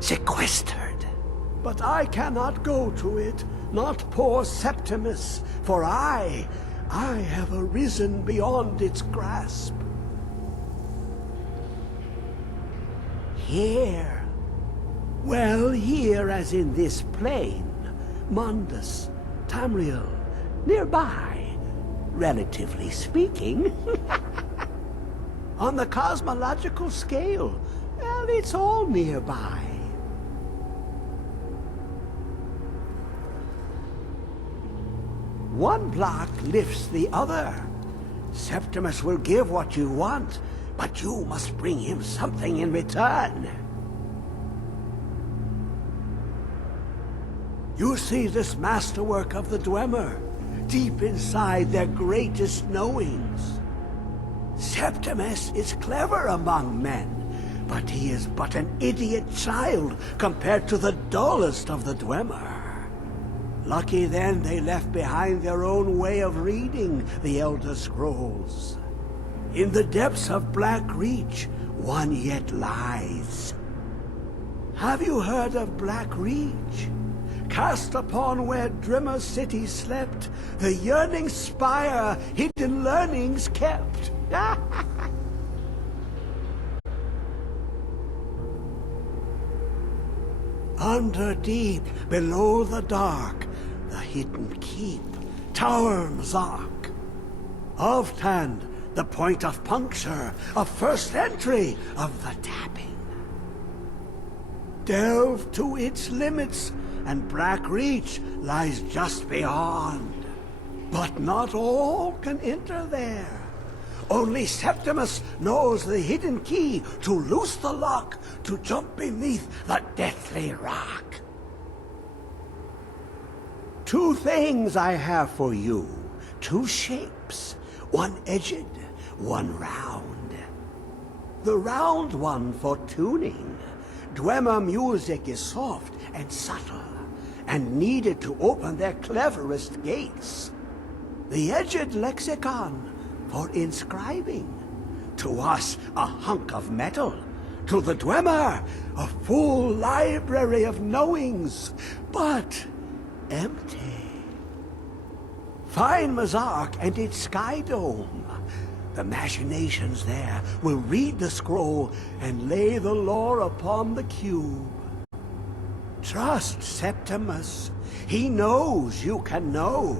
Sequestered. But I cannot go to it, not poor Septimus, for I have arisen beyond its grasp. Here. Well, here as in this plain. Mundus, Tamriel, nearby, relatively speaking. On the cosmological scale, well, it's all nearby. One block lifts the other. Septimus will give what you want, but you must bring him something in return. You see this masterwork of the Dwemer, deep inside their greatest knowings. Septimus is clever among men, but he is but an idiot child compared to the dullest of the Dwemer. Lucky then they left behind their own way of reading the Elder Scrolls. In the depths of Black Reach, one yet lies. Have you heard of Black Reach? Cast upon where Drimmer City slept, the yearning spire hidden learnings kept. Under deep, below the dark, the hidden keep, Tower Mzark. Of Tand, the point of puncture, of first entry, of the tapping. Delve to its limits, and Black Reach lies just beyond. But not all can enter there. Only Septimus knows the hidden key to loose the lock, to jump beneath the deathly rock. Two things I have for you. Two shapes. One edged, one round. The round one for tuning. Dwemer music is soft and subtle, and needed to open their cleverest gates. The edged lexicon for inscribing. To us, a hunk of metal. To the Dwemer, a full library of knowings, but empty. Find Mzark and its sky dome. The machinations there will read the scroll and lay the lore upon the cube. Trust Septimus. He knows you can know.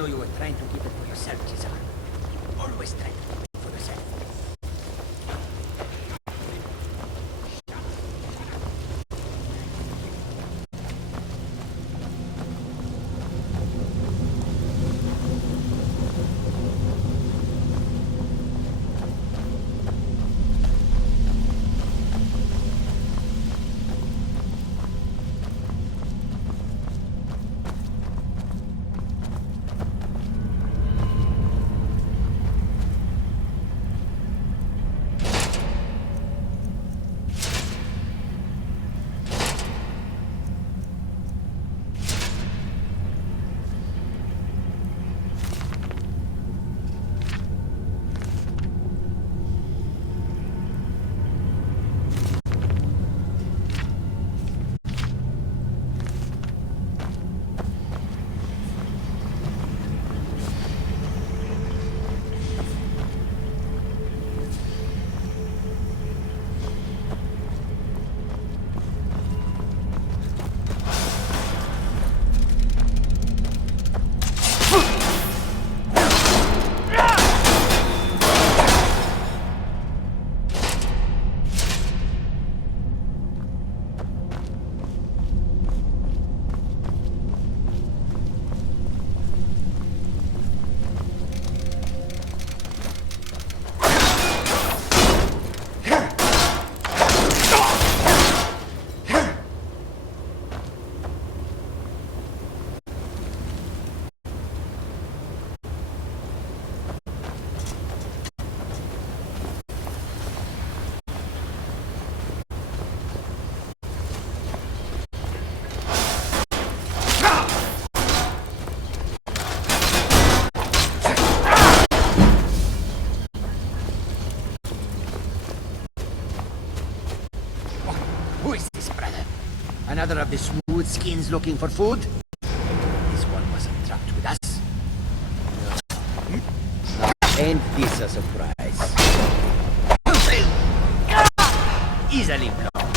know you were trying to keep it for yourself, Cesar. Always try to keep it for yourself. Who is this, brother? Another of the smooth skins looking for food? This one wasn't trapped with us. Now, ain't this a surprise? Easily blown.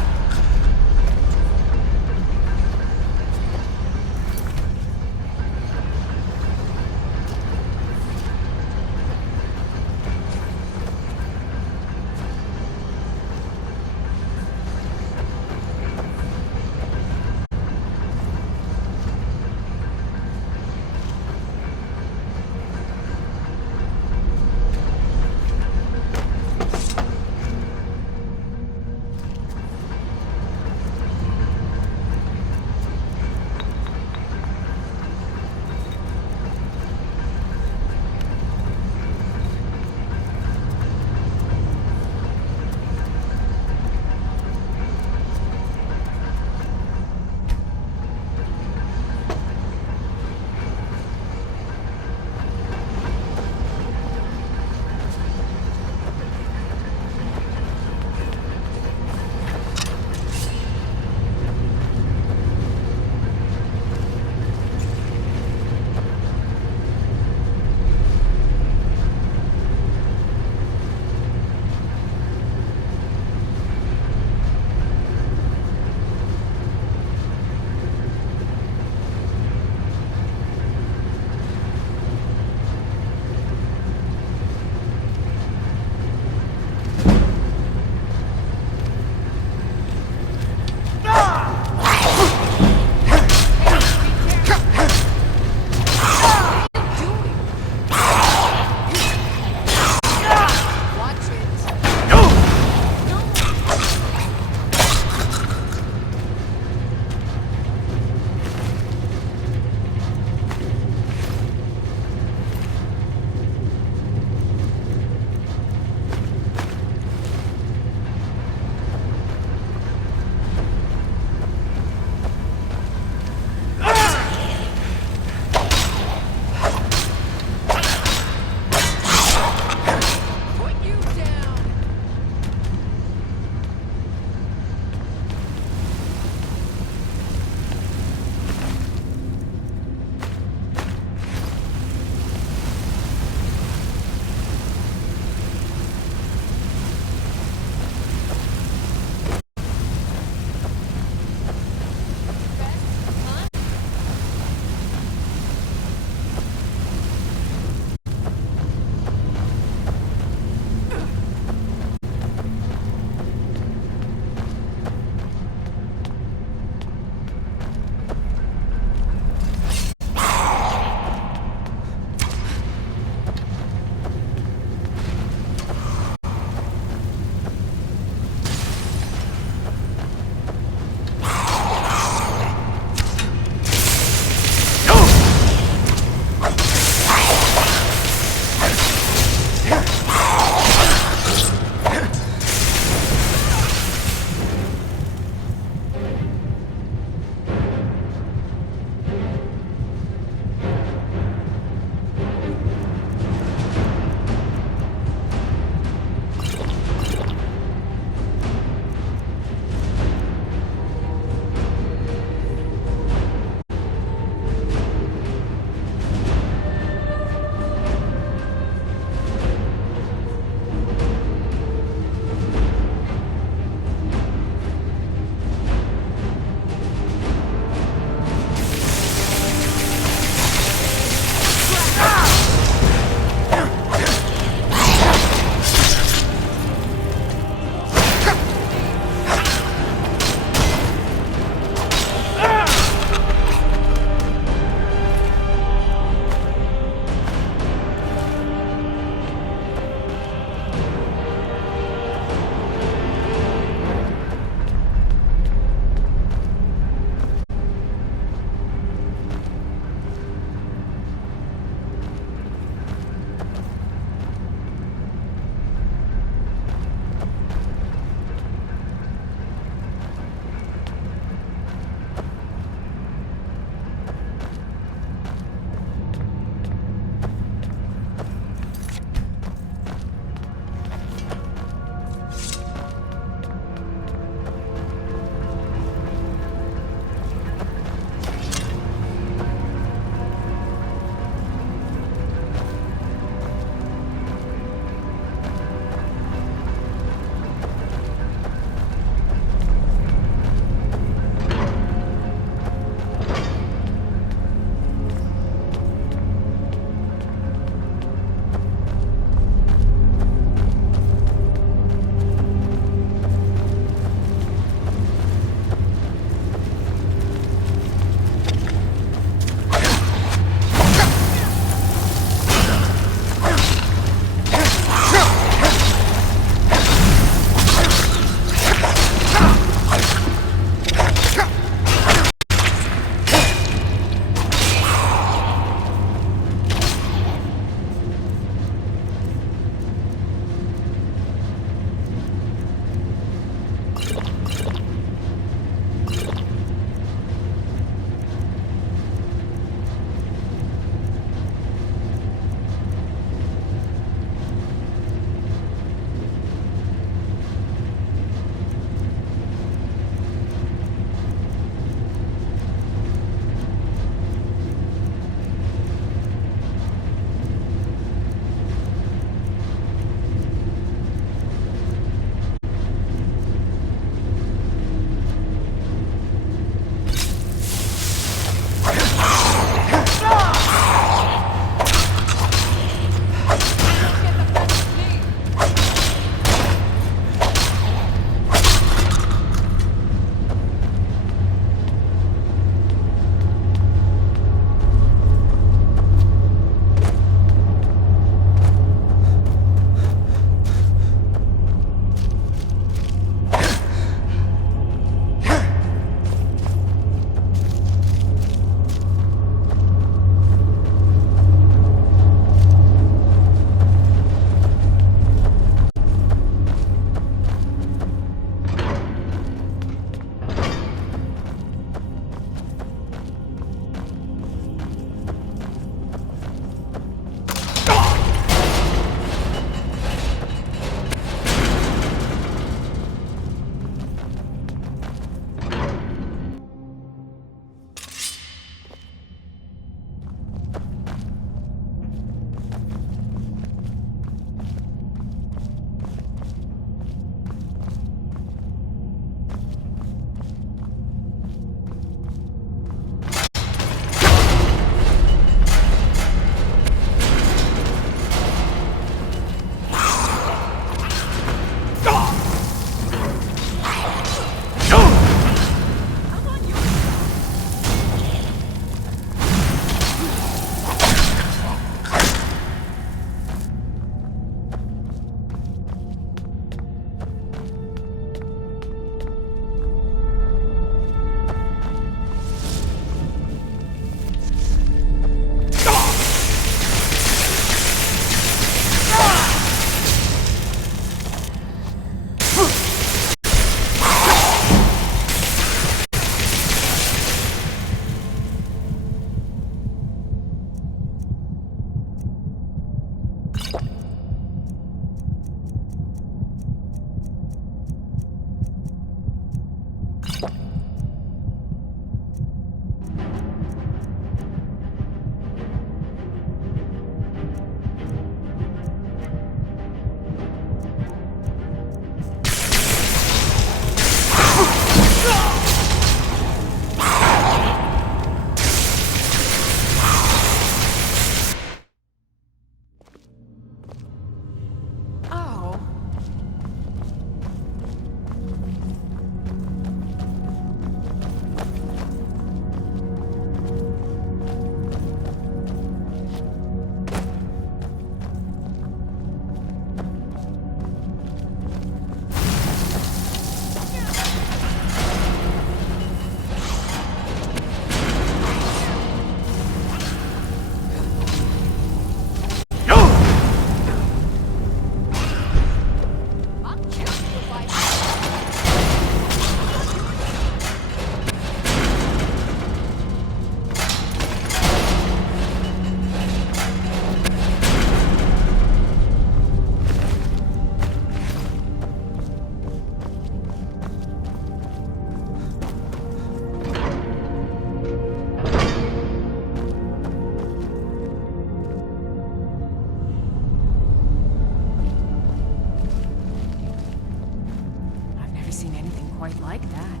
quite like that.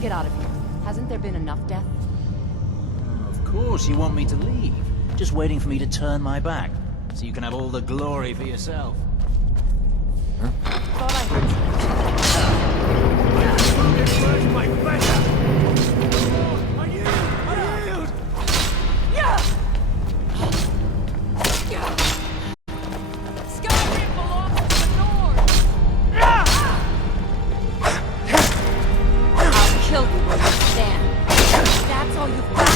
Get out of here. Hasn't there been enough death? Of course you want me to leave. Just waiting for me to turn my back, so you can have all the glory for yourself. Thought I heard My pleasure! Skyrim belongs to the North! I'll kill you where you stand. That's all you've got.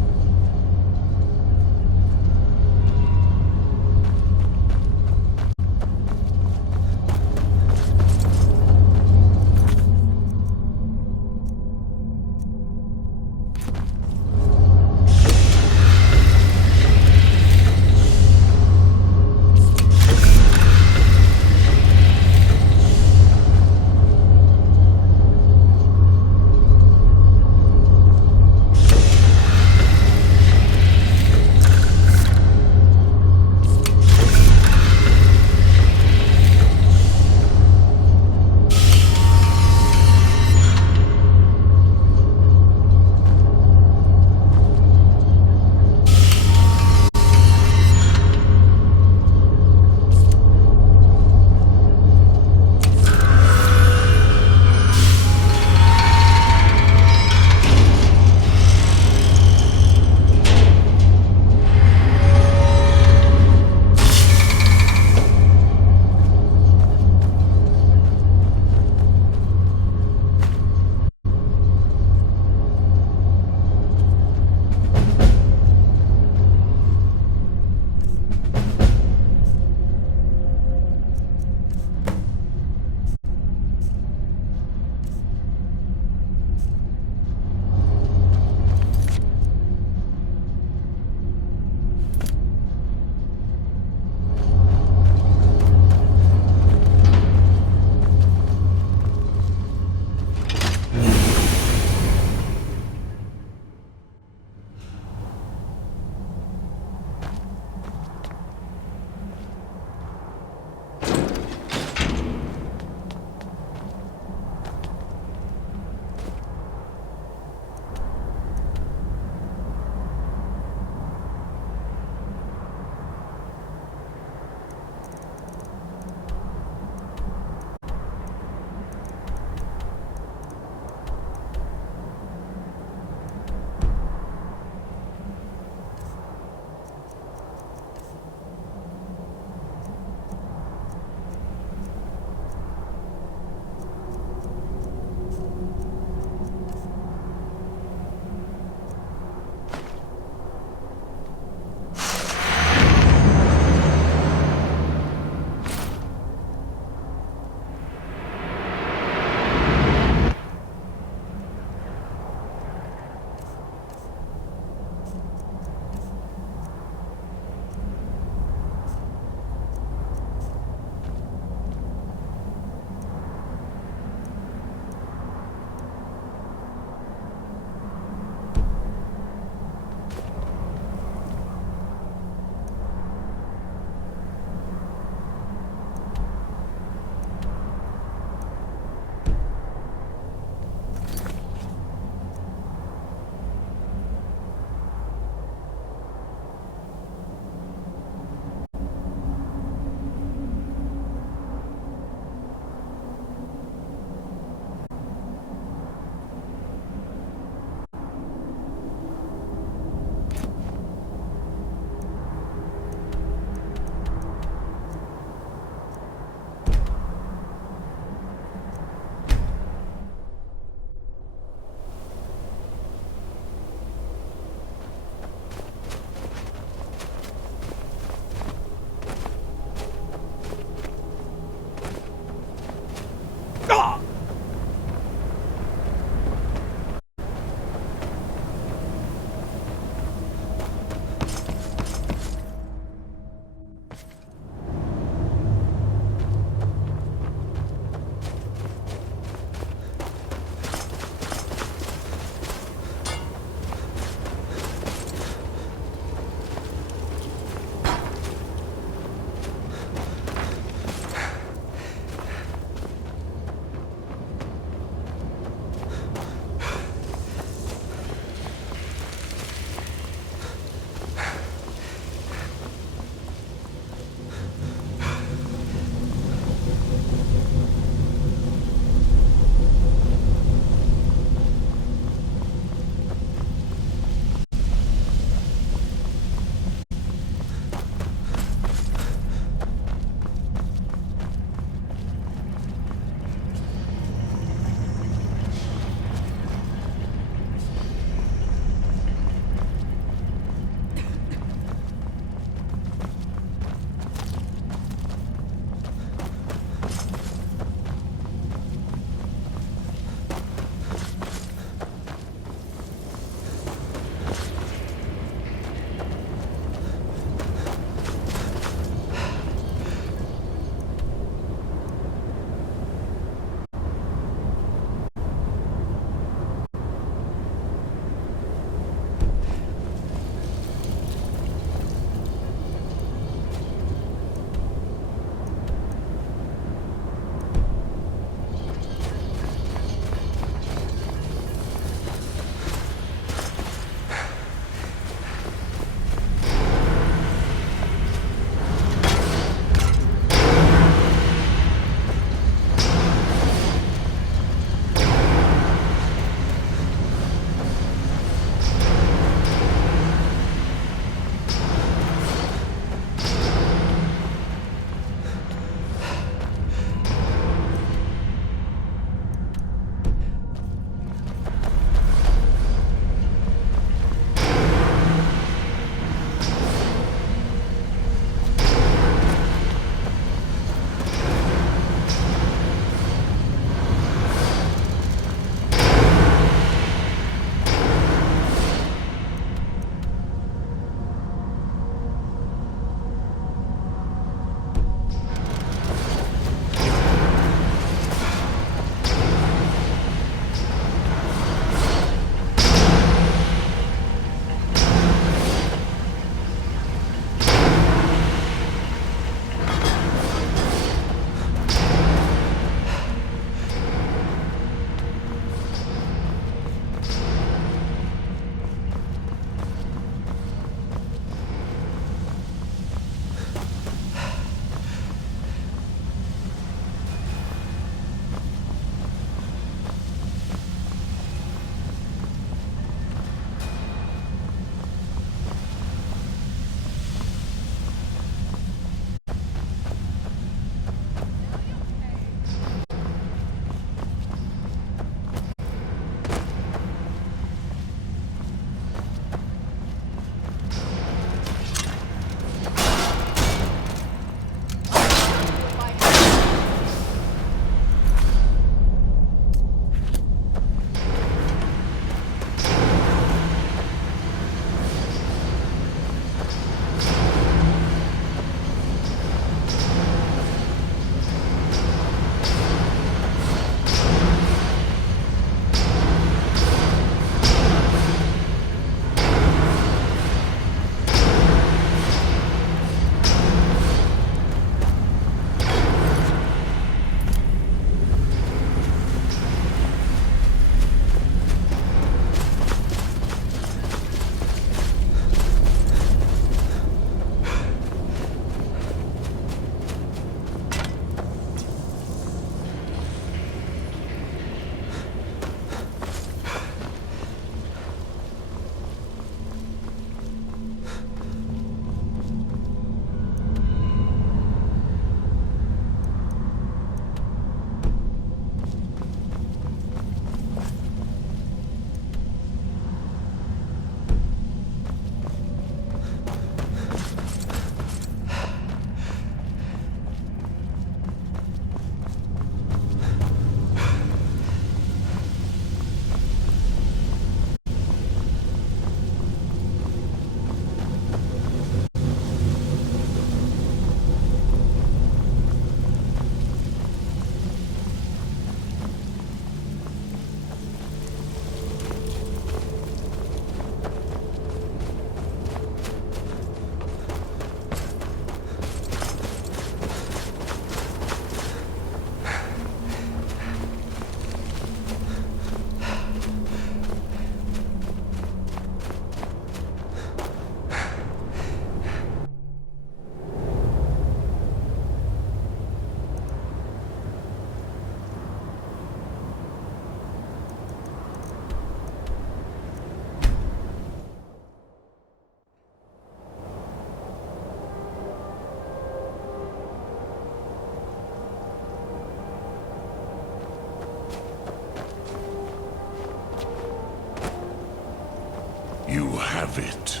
You have it.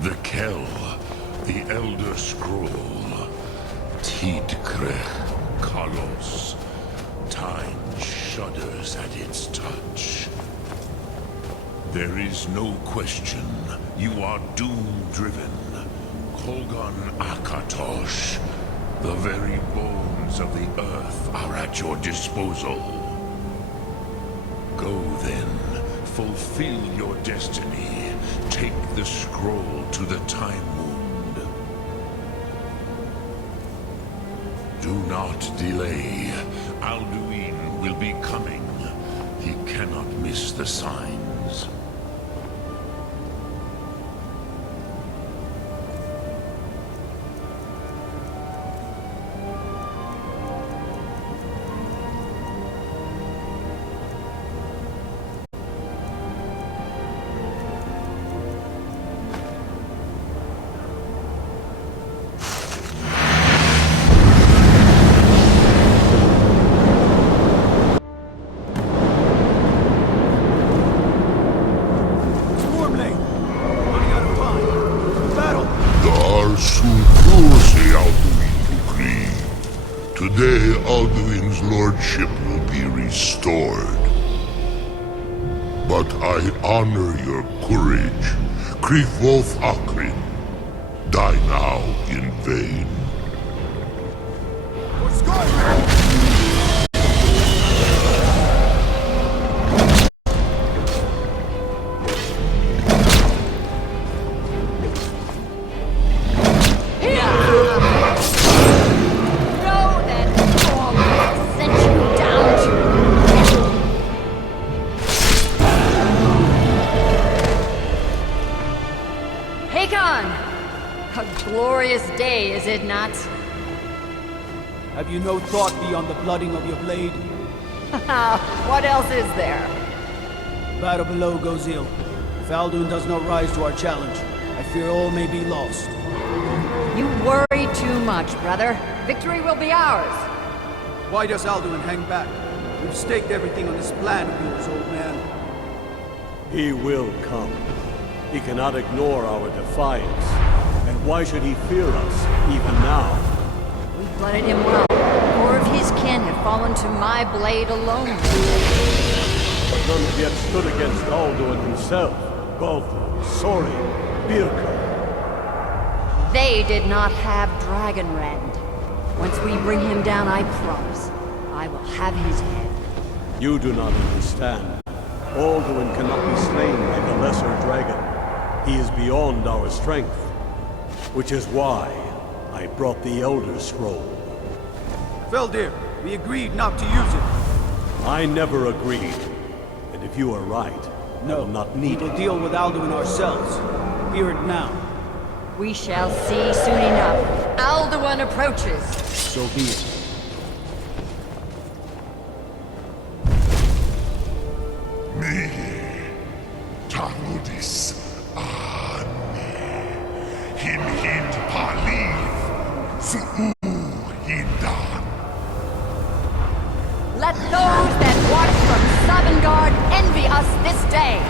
The Kell, the Elder Scroll. Tidkrech Kalos. Time shudders at its touch. There is no question. You are doom-driven. Kogan Akatosh. The very bones of the earth are at your disposal. Go then. Fulfill your destiny. Take the scroll to the Time Wound. Do not delay. Alduin will be coming. He cannot miss the signs. Today, Alduin's lordship will be restored. But I honor your courage. Krivwolf Akrin. Die now in vain. For Skyrim! Day, is it not? Have you no thought beyond the blooding of your blade? What else is there? Battle below goes ill. If Alduin does not rise to our challenge, I fear all may be lost. You worry too much, brother. Victory will be ours. Why does Alduin hang back? We've staked everything on this plan of yours, old man. He will come. He cannot ignore our defiance. And why should he fear us, even now? We blooded him well. Four of his kin have fallen to my blade alone. But none have yet stood against Alduin himself. Golthor, Sori, Birka. They did not have Dragonrend. Once we bring him down, I promise, I will have his head. You do not understand. Alduin cannot be slain by the Lesser Dragon. He is beyond our strength. Which is why I brought the Elder Scroll. Feldir, we agreed not to use it. I never agreed. And if you are right, I will not need we will deal with Alduin ourselves. Hear it now. We shall see soon enough. Alduin approaches. So be it. Me, Tarudis, Himhind Paliv, Hindan. Let those that watch from Sovngarde envy us this day.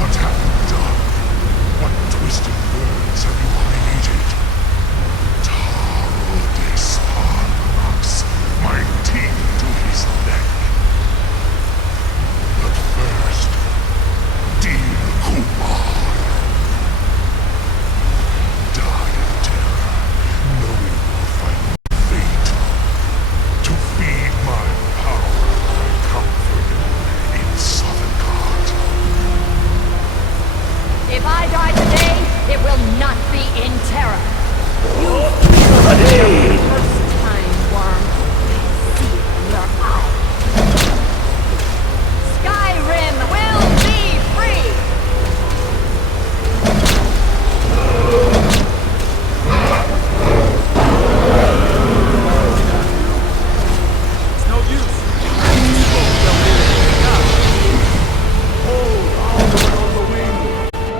What have you done? What twisted words have you created? My teeth to his neck. But first, Dean Kumar. Die in terror, knowing your final fate. To feed my power, I comfort in Sovngarde. If I die today, it will not be in terror. You first time, worm. I see it in your eye. Skyrim will be free! It's no use. Hold Alduin on the wing!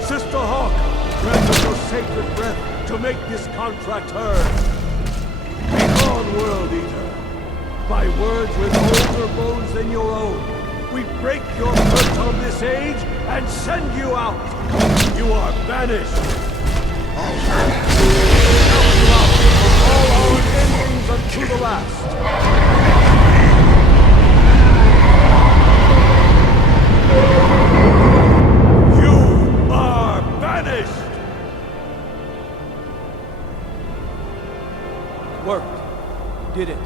Sister Hawk, grant us your sacred breath to make this contract heard. Begone, World Eater. By words with older bones than your own, we break your curse on this age and send you out. You are banished. Out from all our endings unto the last. You are banished. Worked. Did it.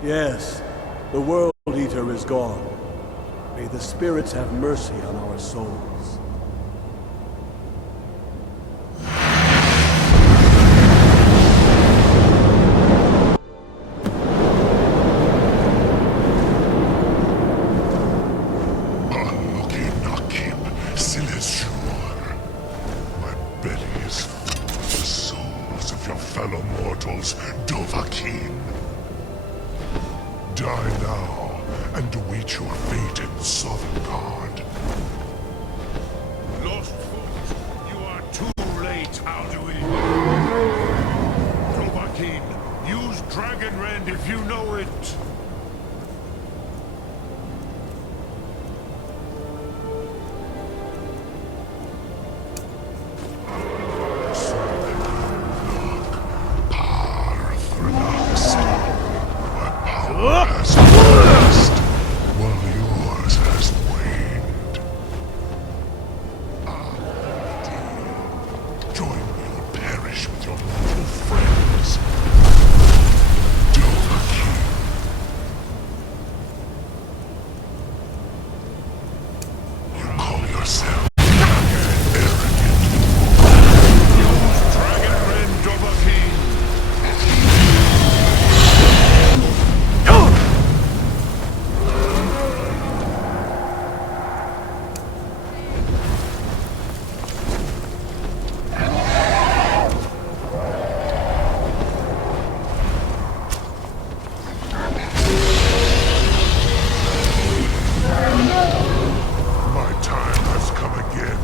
Yes, the World Eater is gone. May the spirits have mercy on our souls. My belly is full of the souls of your fellow mortals, Dovahkiin. Die now, and await your fate in Sovngarde. Lost foot, you are too late, Alduin. Dovahkiin, use Dragon Rend if you know it. Has passed, while yours has waned. Join me or perish with your mortal friends. Dovahkiin. You call yourself arrogant. Use Dragon Rend, Dovahkiin. My time has come again.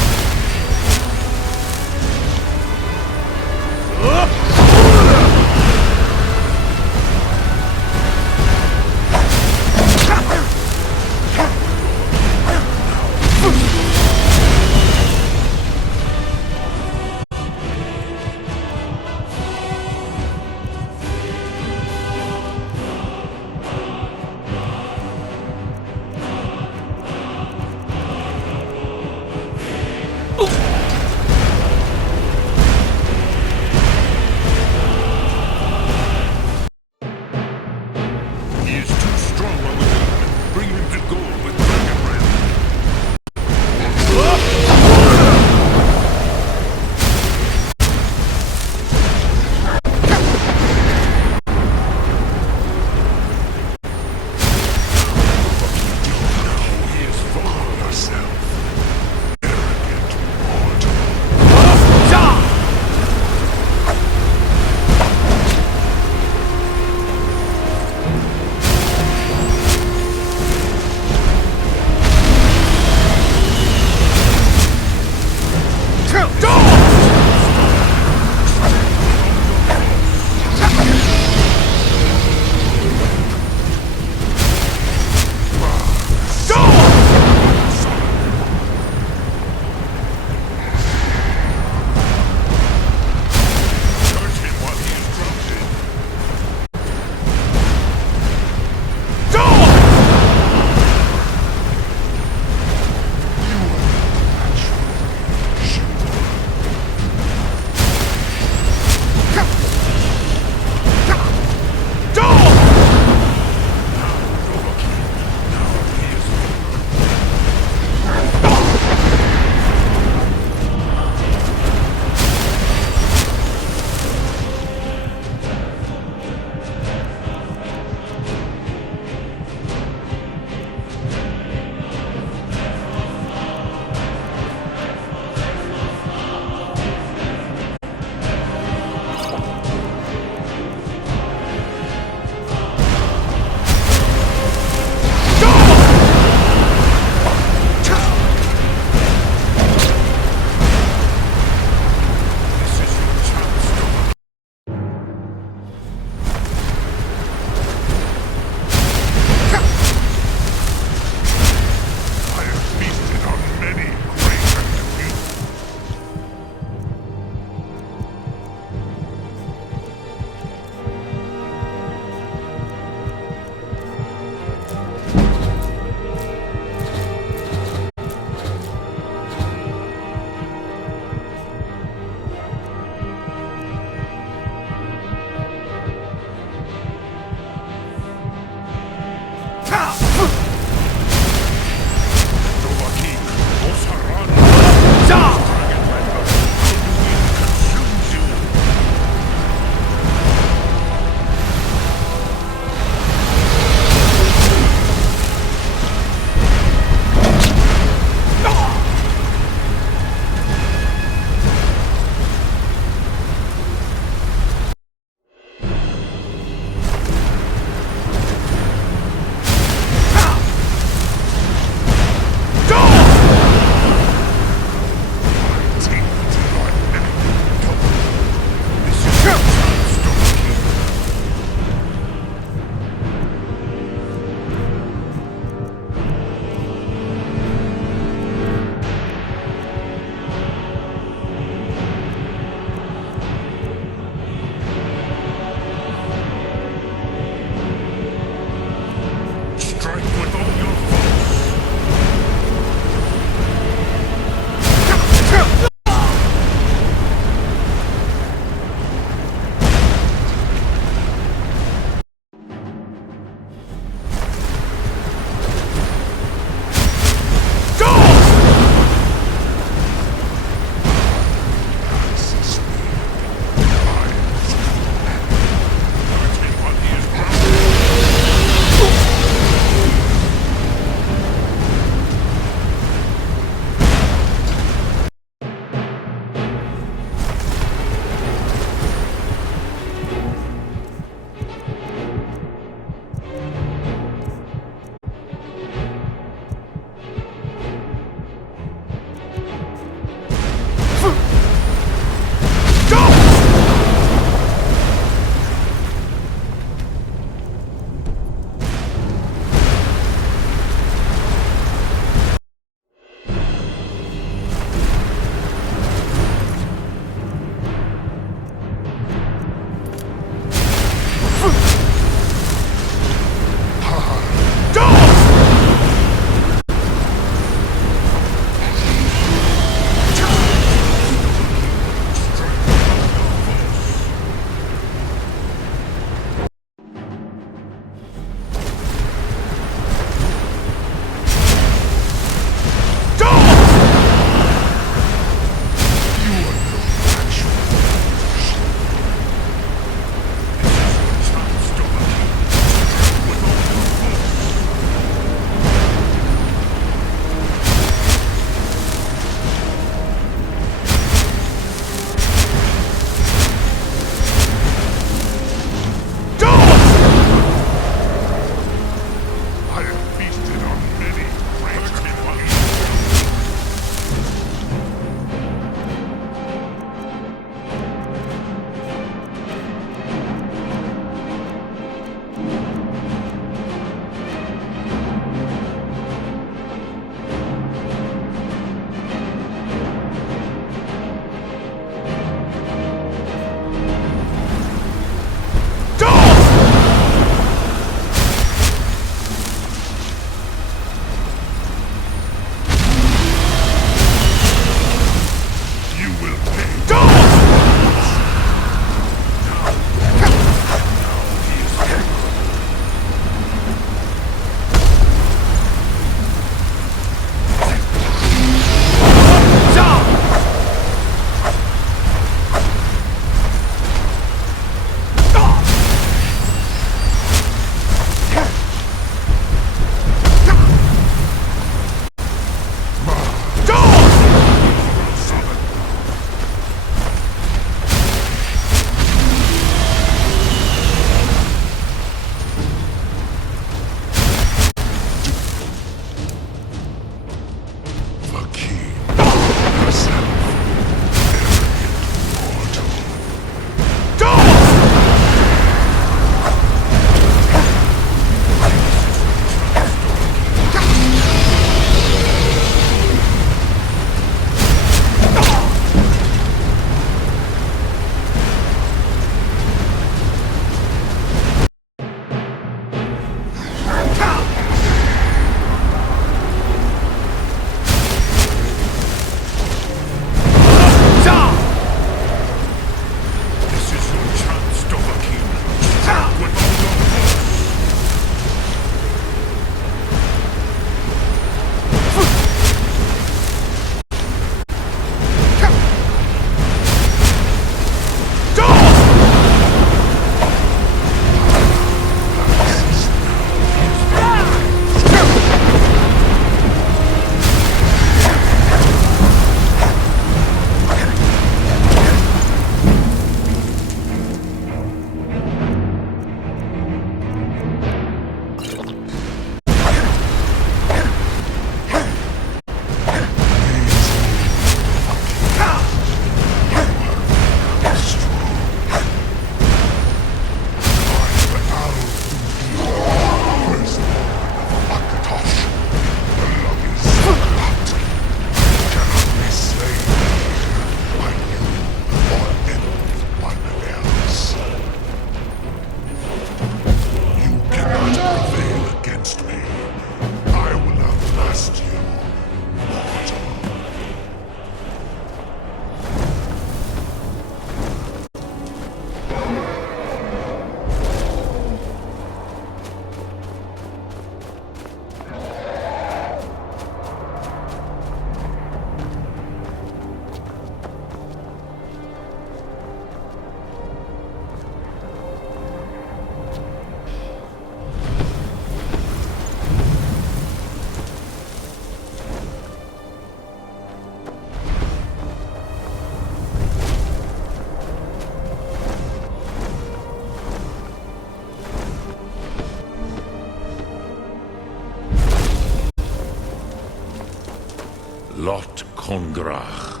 Lot Kongrach.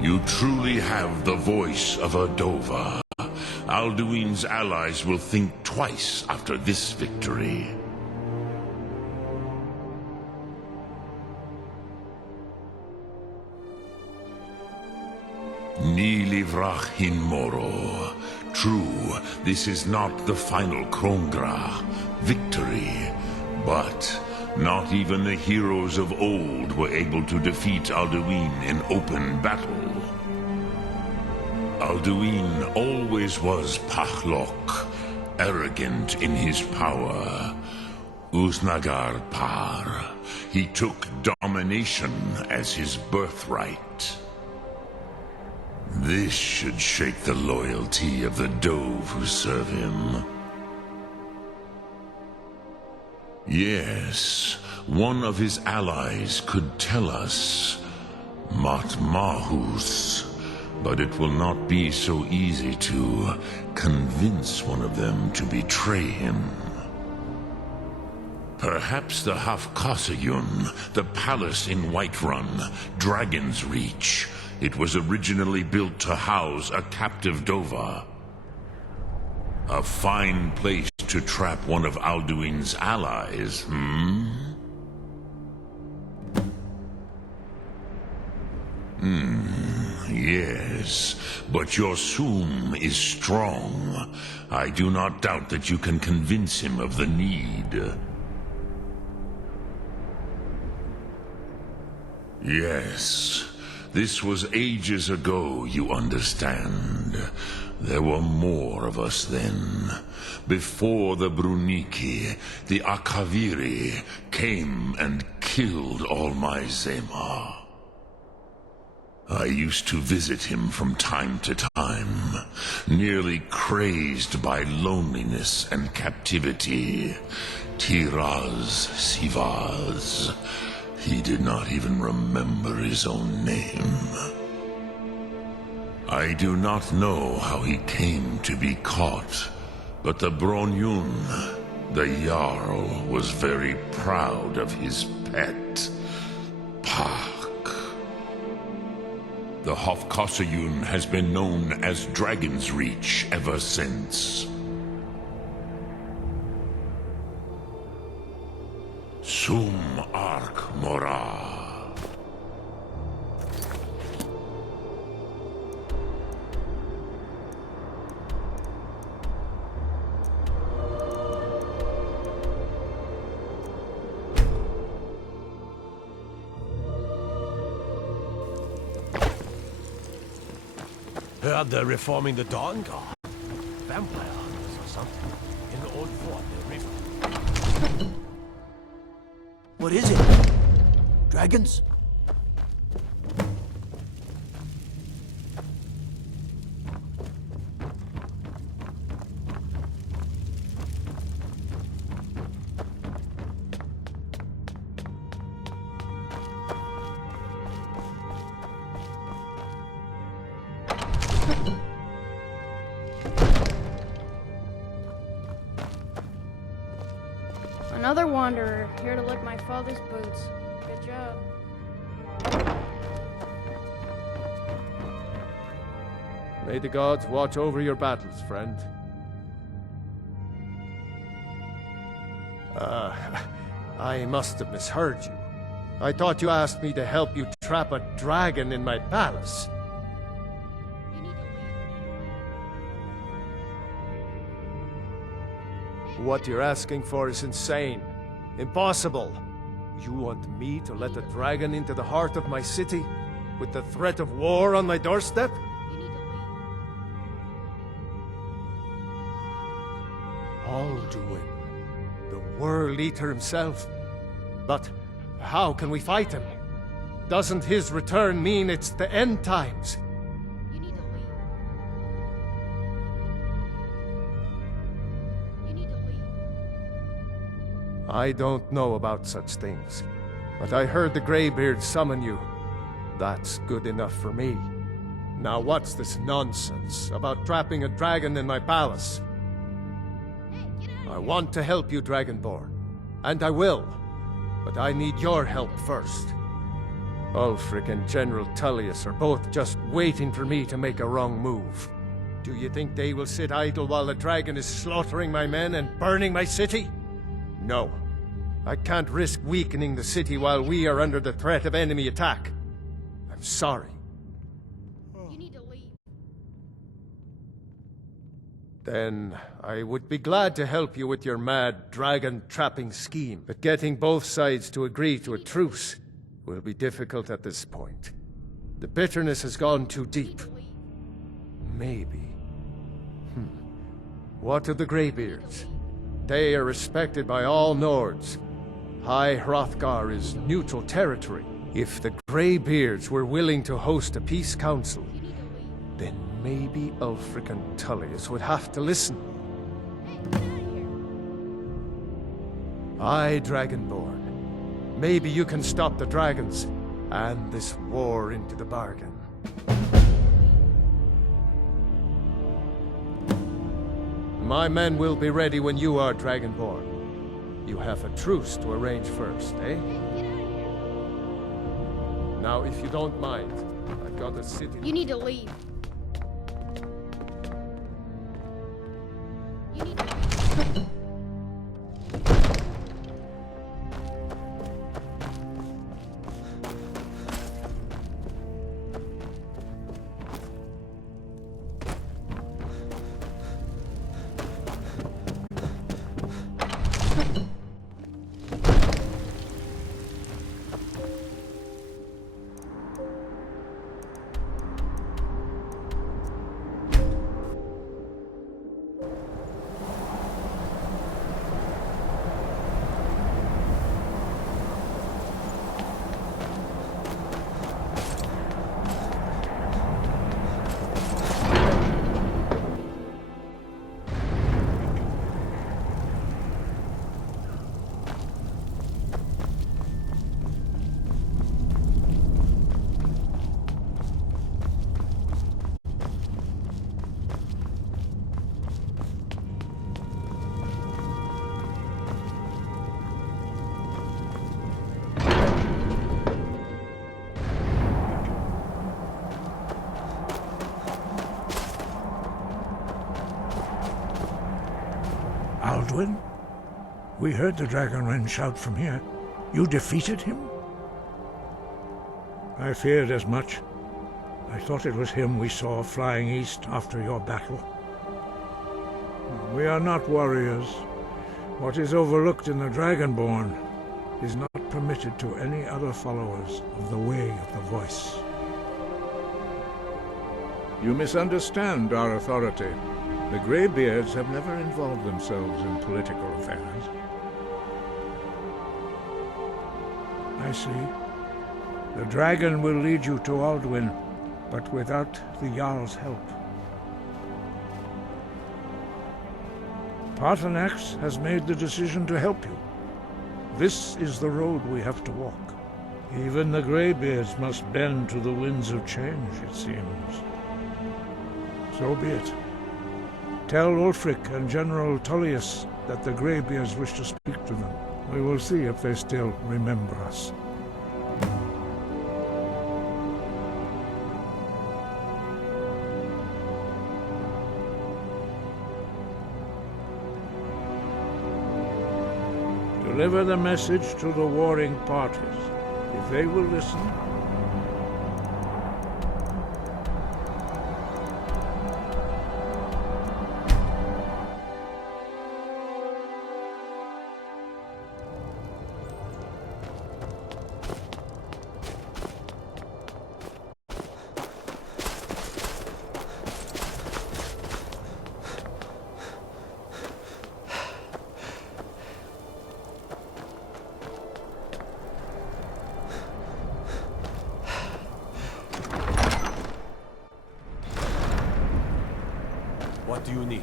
You truly have the voice of a Dova. Alduin's allies will think twice after this victory. Ni livrach hin moro. True, this is not the final Krongra victory, but not even the heroes of old were able to defeat Alduin in open battle. Alduin always was Pachlok, arrogant in his power. Uznagar Par. He took domination as his birthright. This should shake the loyalty of the Dove who serve him. Yes, one of his allies could tell us. Matmahus. But it will not be so easy to convince one of them to betray him. Perhaps the Hafkasayun, the palace in Whiterun, Dragon's Reach. It was originally built to house a captive Dova. A fine place to trap one of Alduin's allies, Yes, but your Sum is strong. I do not doubt that you can convince him of the need. Yes, this was ages ago, you understand. There were more of us then. Before the Bruniki, the Akaviri came and killed all my Zema. I used to visit him from time to time, nearly crazed by loneliness and captivity. Tiraz Sivaz. He did not even remember his own name. I do not know how he came to be caught, but the Bronyun, the Jarl, was very proud of his pet, Pak. The Hofkosayun has been known as Dragon's Reach ever since. Sum Ark Mora. Heard they're reforming the Dawn Guard. Vampire hunters or something. In the old fort near the river. What is it? Dragons? Another wanderer, here to lick my father's boots. Good job. May the gods watch over your battles, friend. I must have misheard you. I thought you asked me to help you trap a dragon in my palace. What you're asking for is insane. Impossible. You want me to let a dragon into the heart of my city? With the threat of war on my doorstep? Alduin. The World Eater himself. But how can we fight him? Doesn't his return mean it's the end times? I don't know about such things, but I heard the Greybeard summon you. That's good enough for me. Now what's this nonsense about trapping a dragon in my palace? I want to help you, Dragonborn, and I will, but I need your help first. Ulfric and General Tullius are both just waiting for me to make a wrong move. Do you think they will sit idle while the dragon is slaughtering my men and burning my city? No. I can't risk weakening the city while we are under the threat of enemy attack. I'm sorry. You need to leave. Then I would be glad to help you with your mad dragon-trapping scheme, but getting both sides to agree to a truce will be difficult at this point. The bitterness has gone too deep. Maybe. What of the Greybeards? They are respected by all Nords. High Hrothgar is neutral territory. If the Greybeards were willing to host a peace council, then maybe Ulfric and Tullius would have to listen. Aye, Dragonborn. Maybe you can stop the dragons, and this war into the bargain. My men will be ready when you are, Dragonborn. You have a truce to arrange first, eh? Now, if you don't mind, I've got a city... You need to leave. You need to leave. Alduin? We heard the Dragonren shout from here. You defeated him? I feared as much. I thought it was him we saw flying east after your battle. We are not warriors. What is overlooked in the Dragonborn is not permitted to any other followers of the Way of the Voice. You misunderstand our authority. The Greybeards have never involved themselves in political affairs. I see. The dragon will lead you to Alduin, but without the Jarl's help. Paarthurnax has made the decision to help you. This is the road we have to walk. Even the Greybeards must bend to the winds of change, it seems. So be it. Tell Ulfric and General Tullius that the Greybeards wish to speak to them. We will see if they still remember us. Deliver the message to the warring parties. If they will listen, What do you need?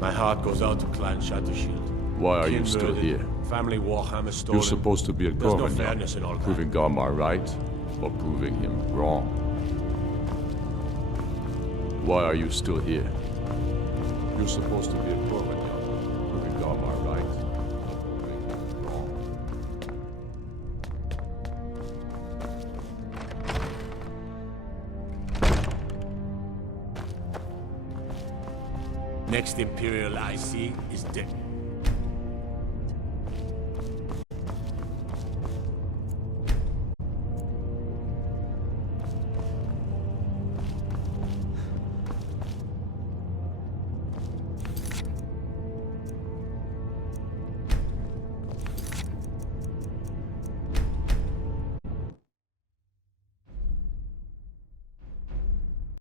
My heart goes out to Clan Shattershield. Why are you Kin still murdered, here? Family Warhammer stolen. You're supposed to be a There's no governor, fairness in all that. proving Garmar right, or proving him wrong. Why are you still here? You're supposed to be a governor, proving Garmar right, or proving him wrong. Next Imperial I see is dead.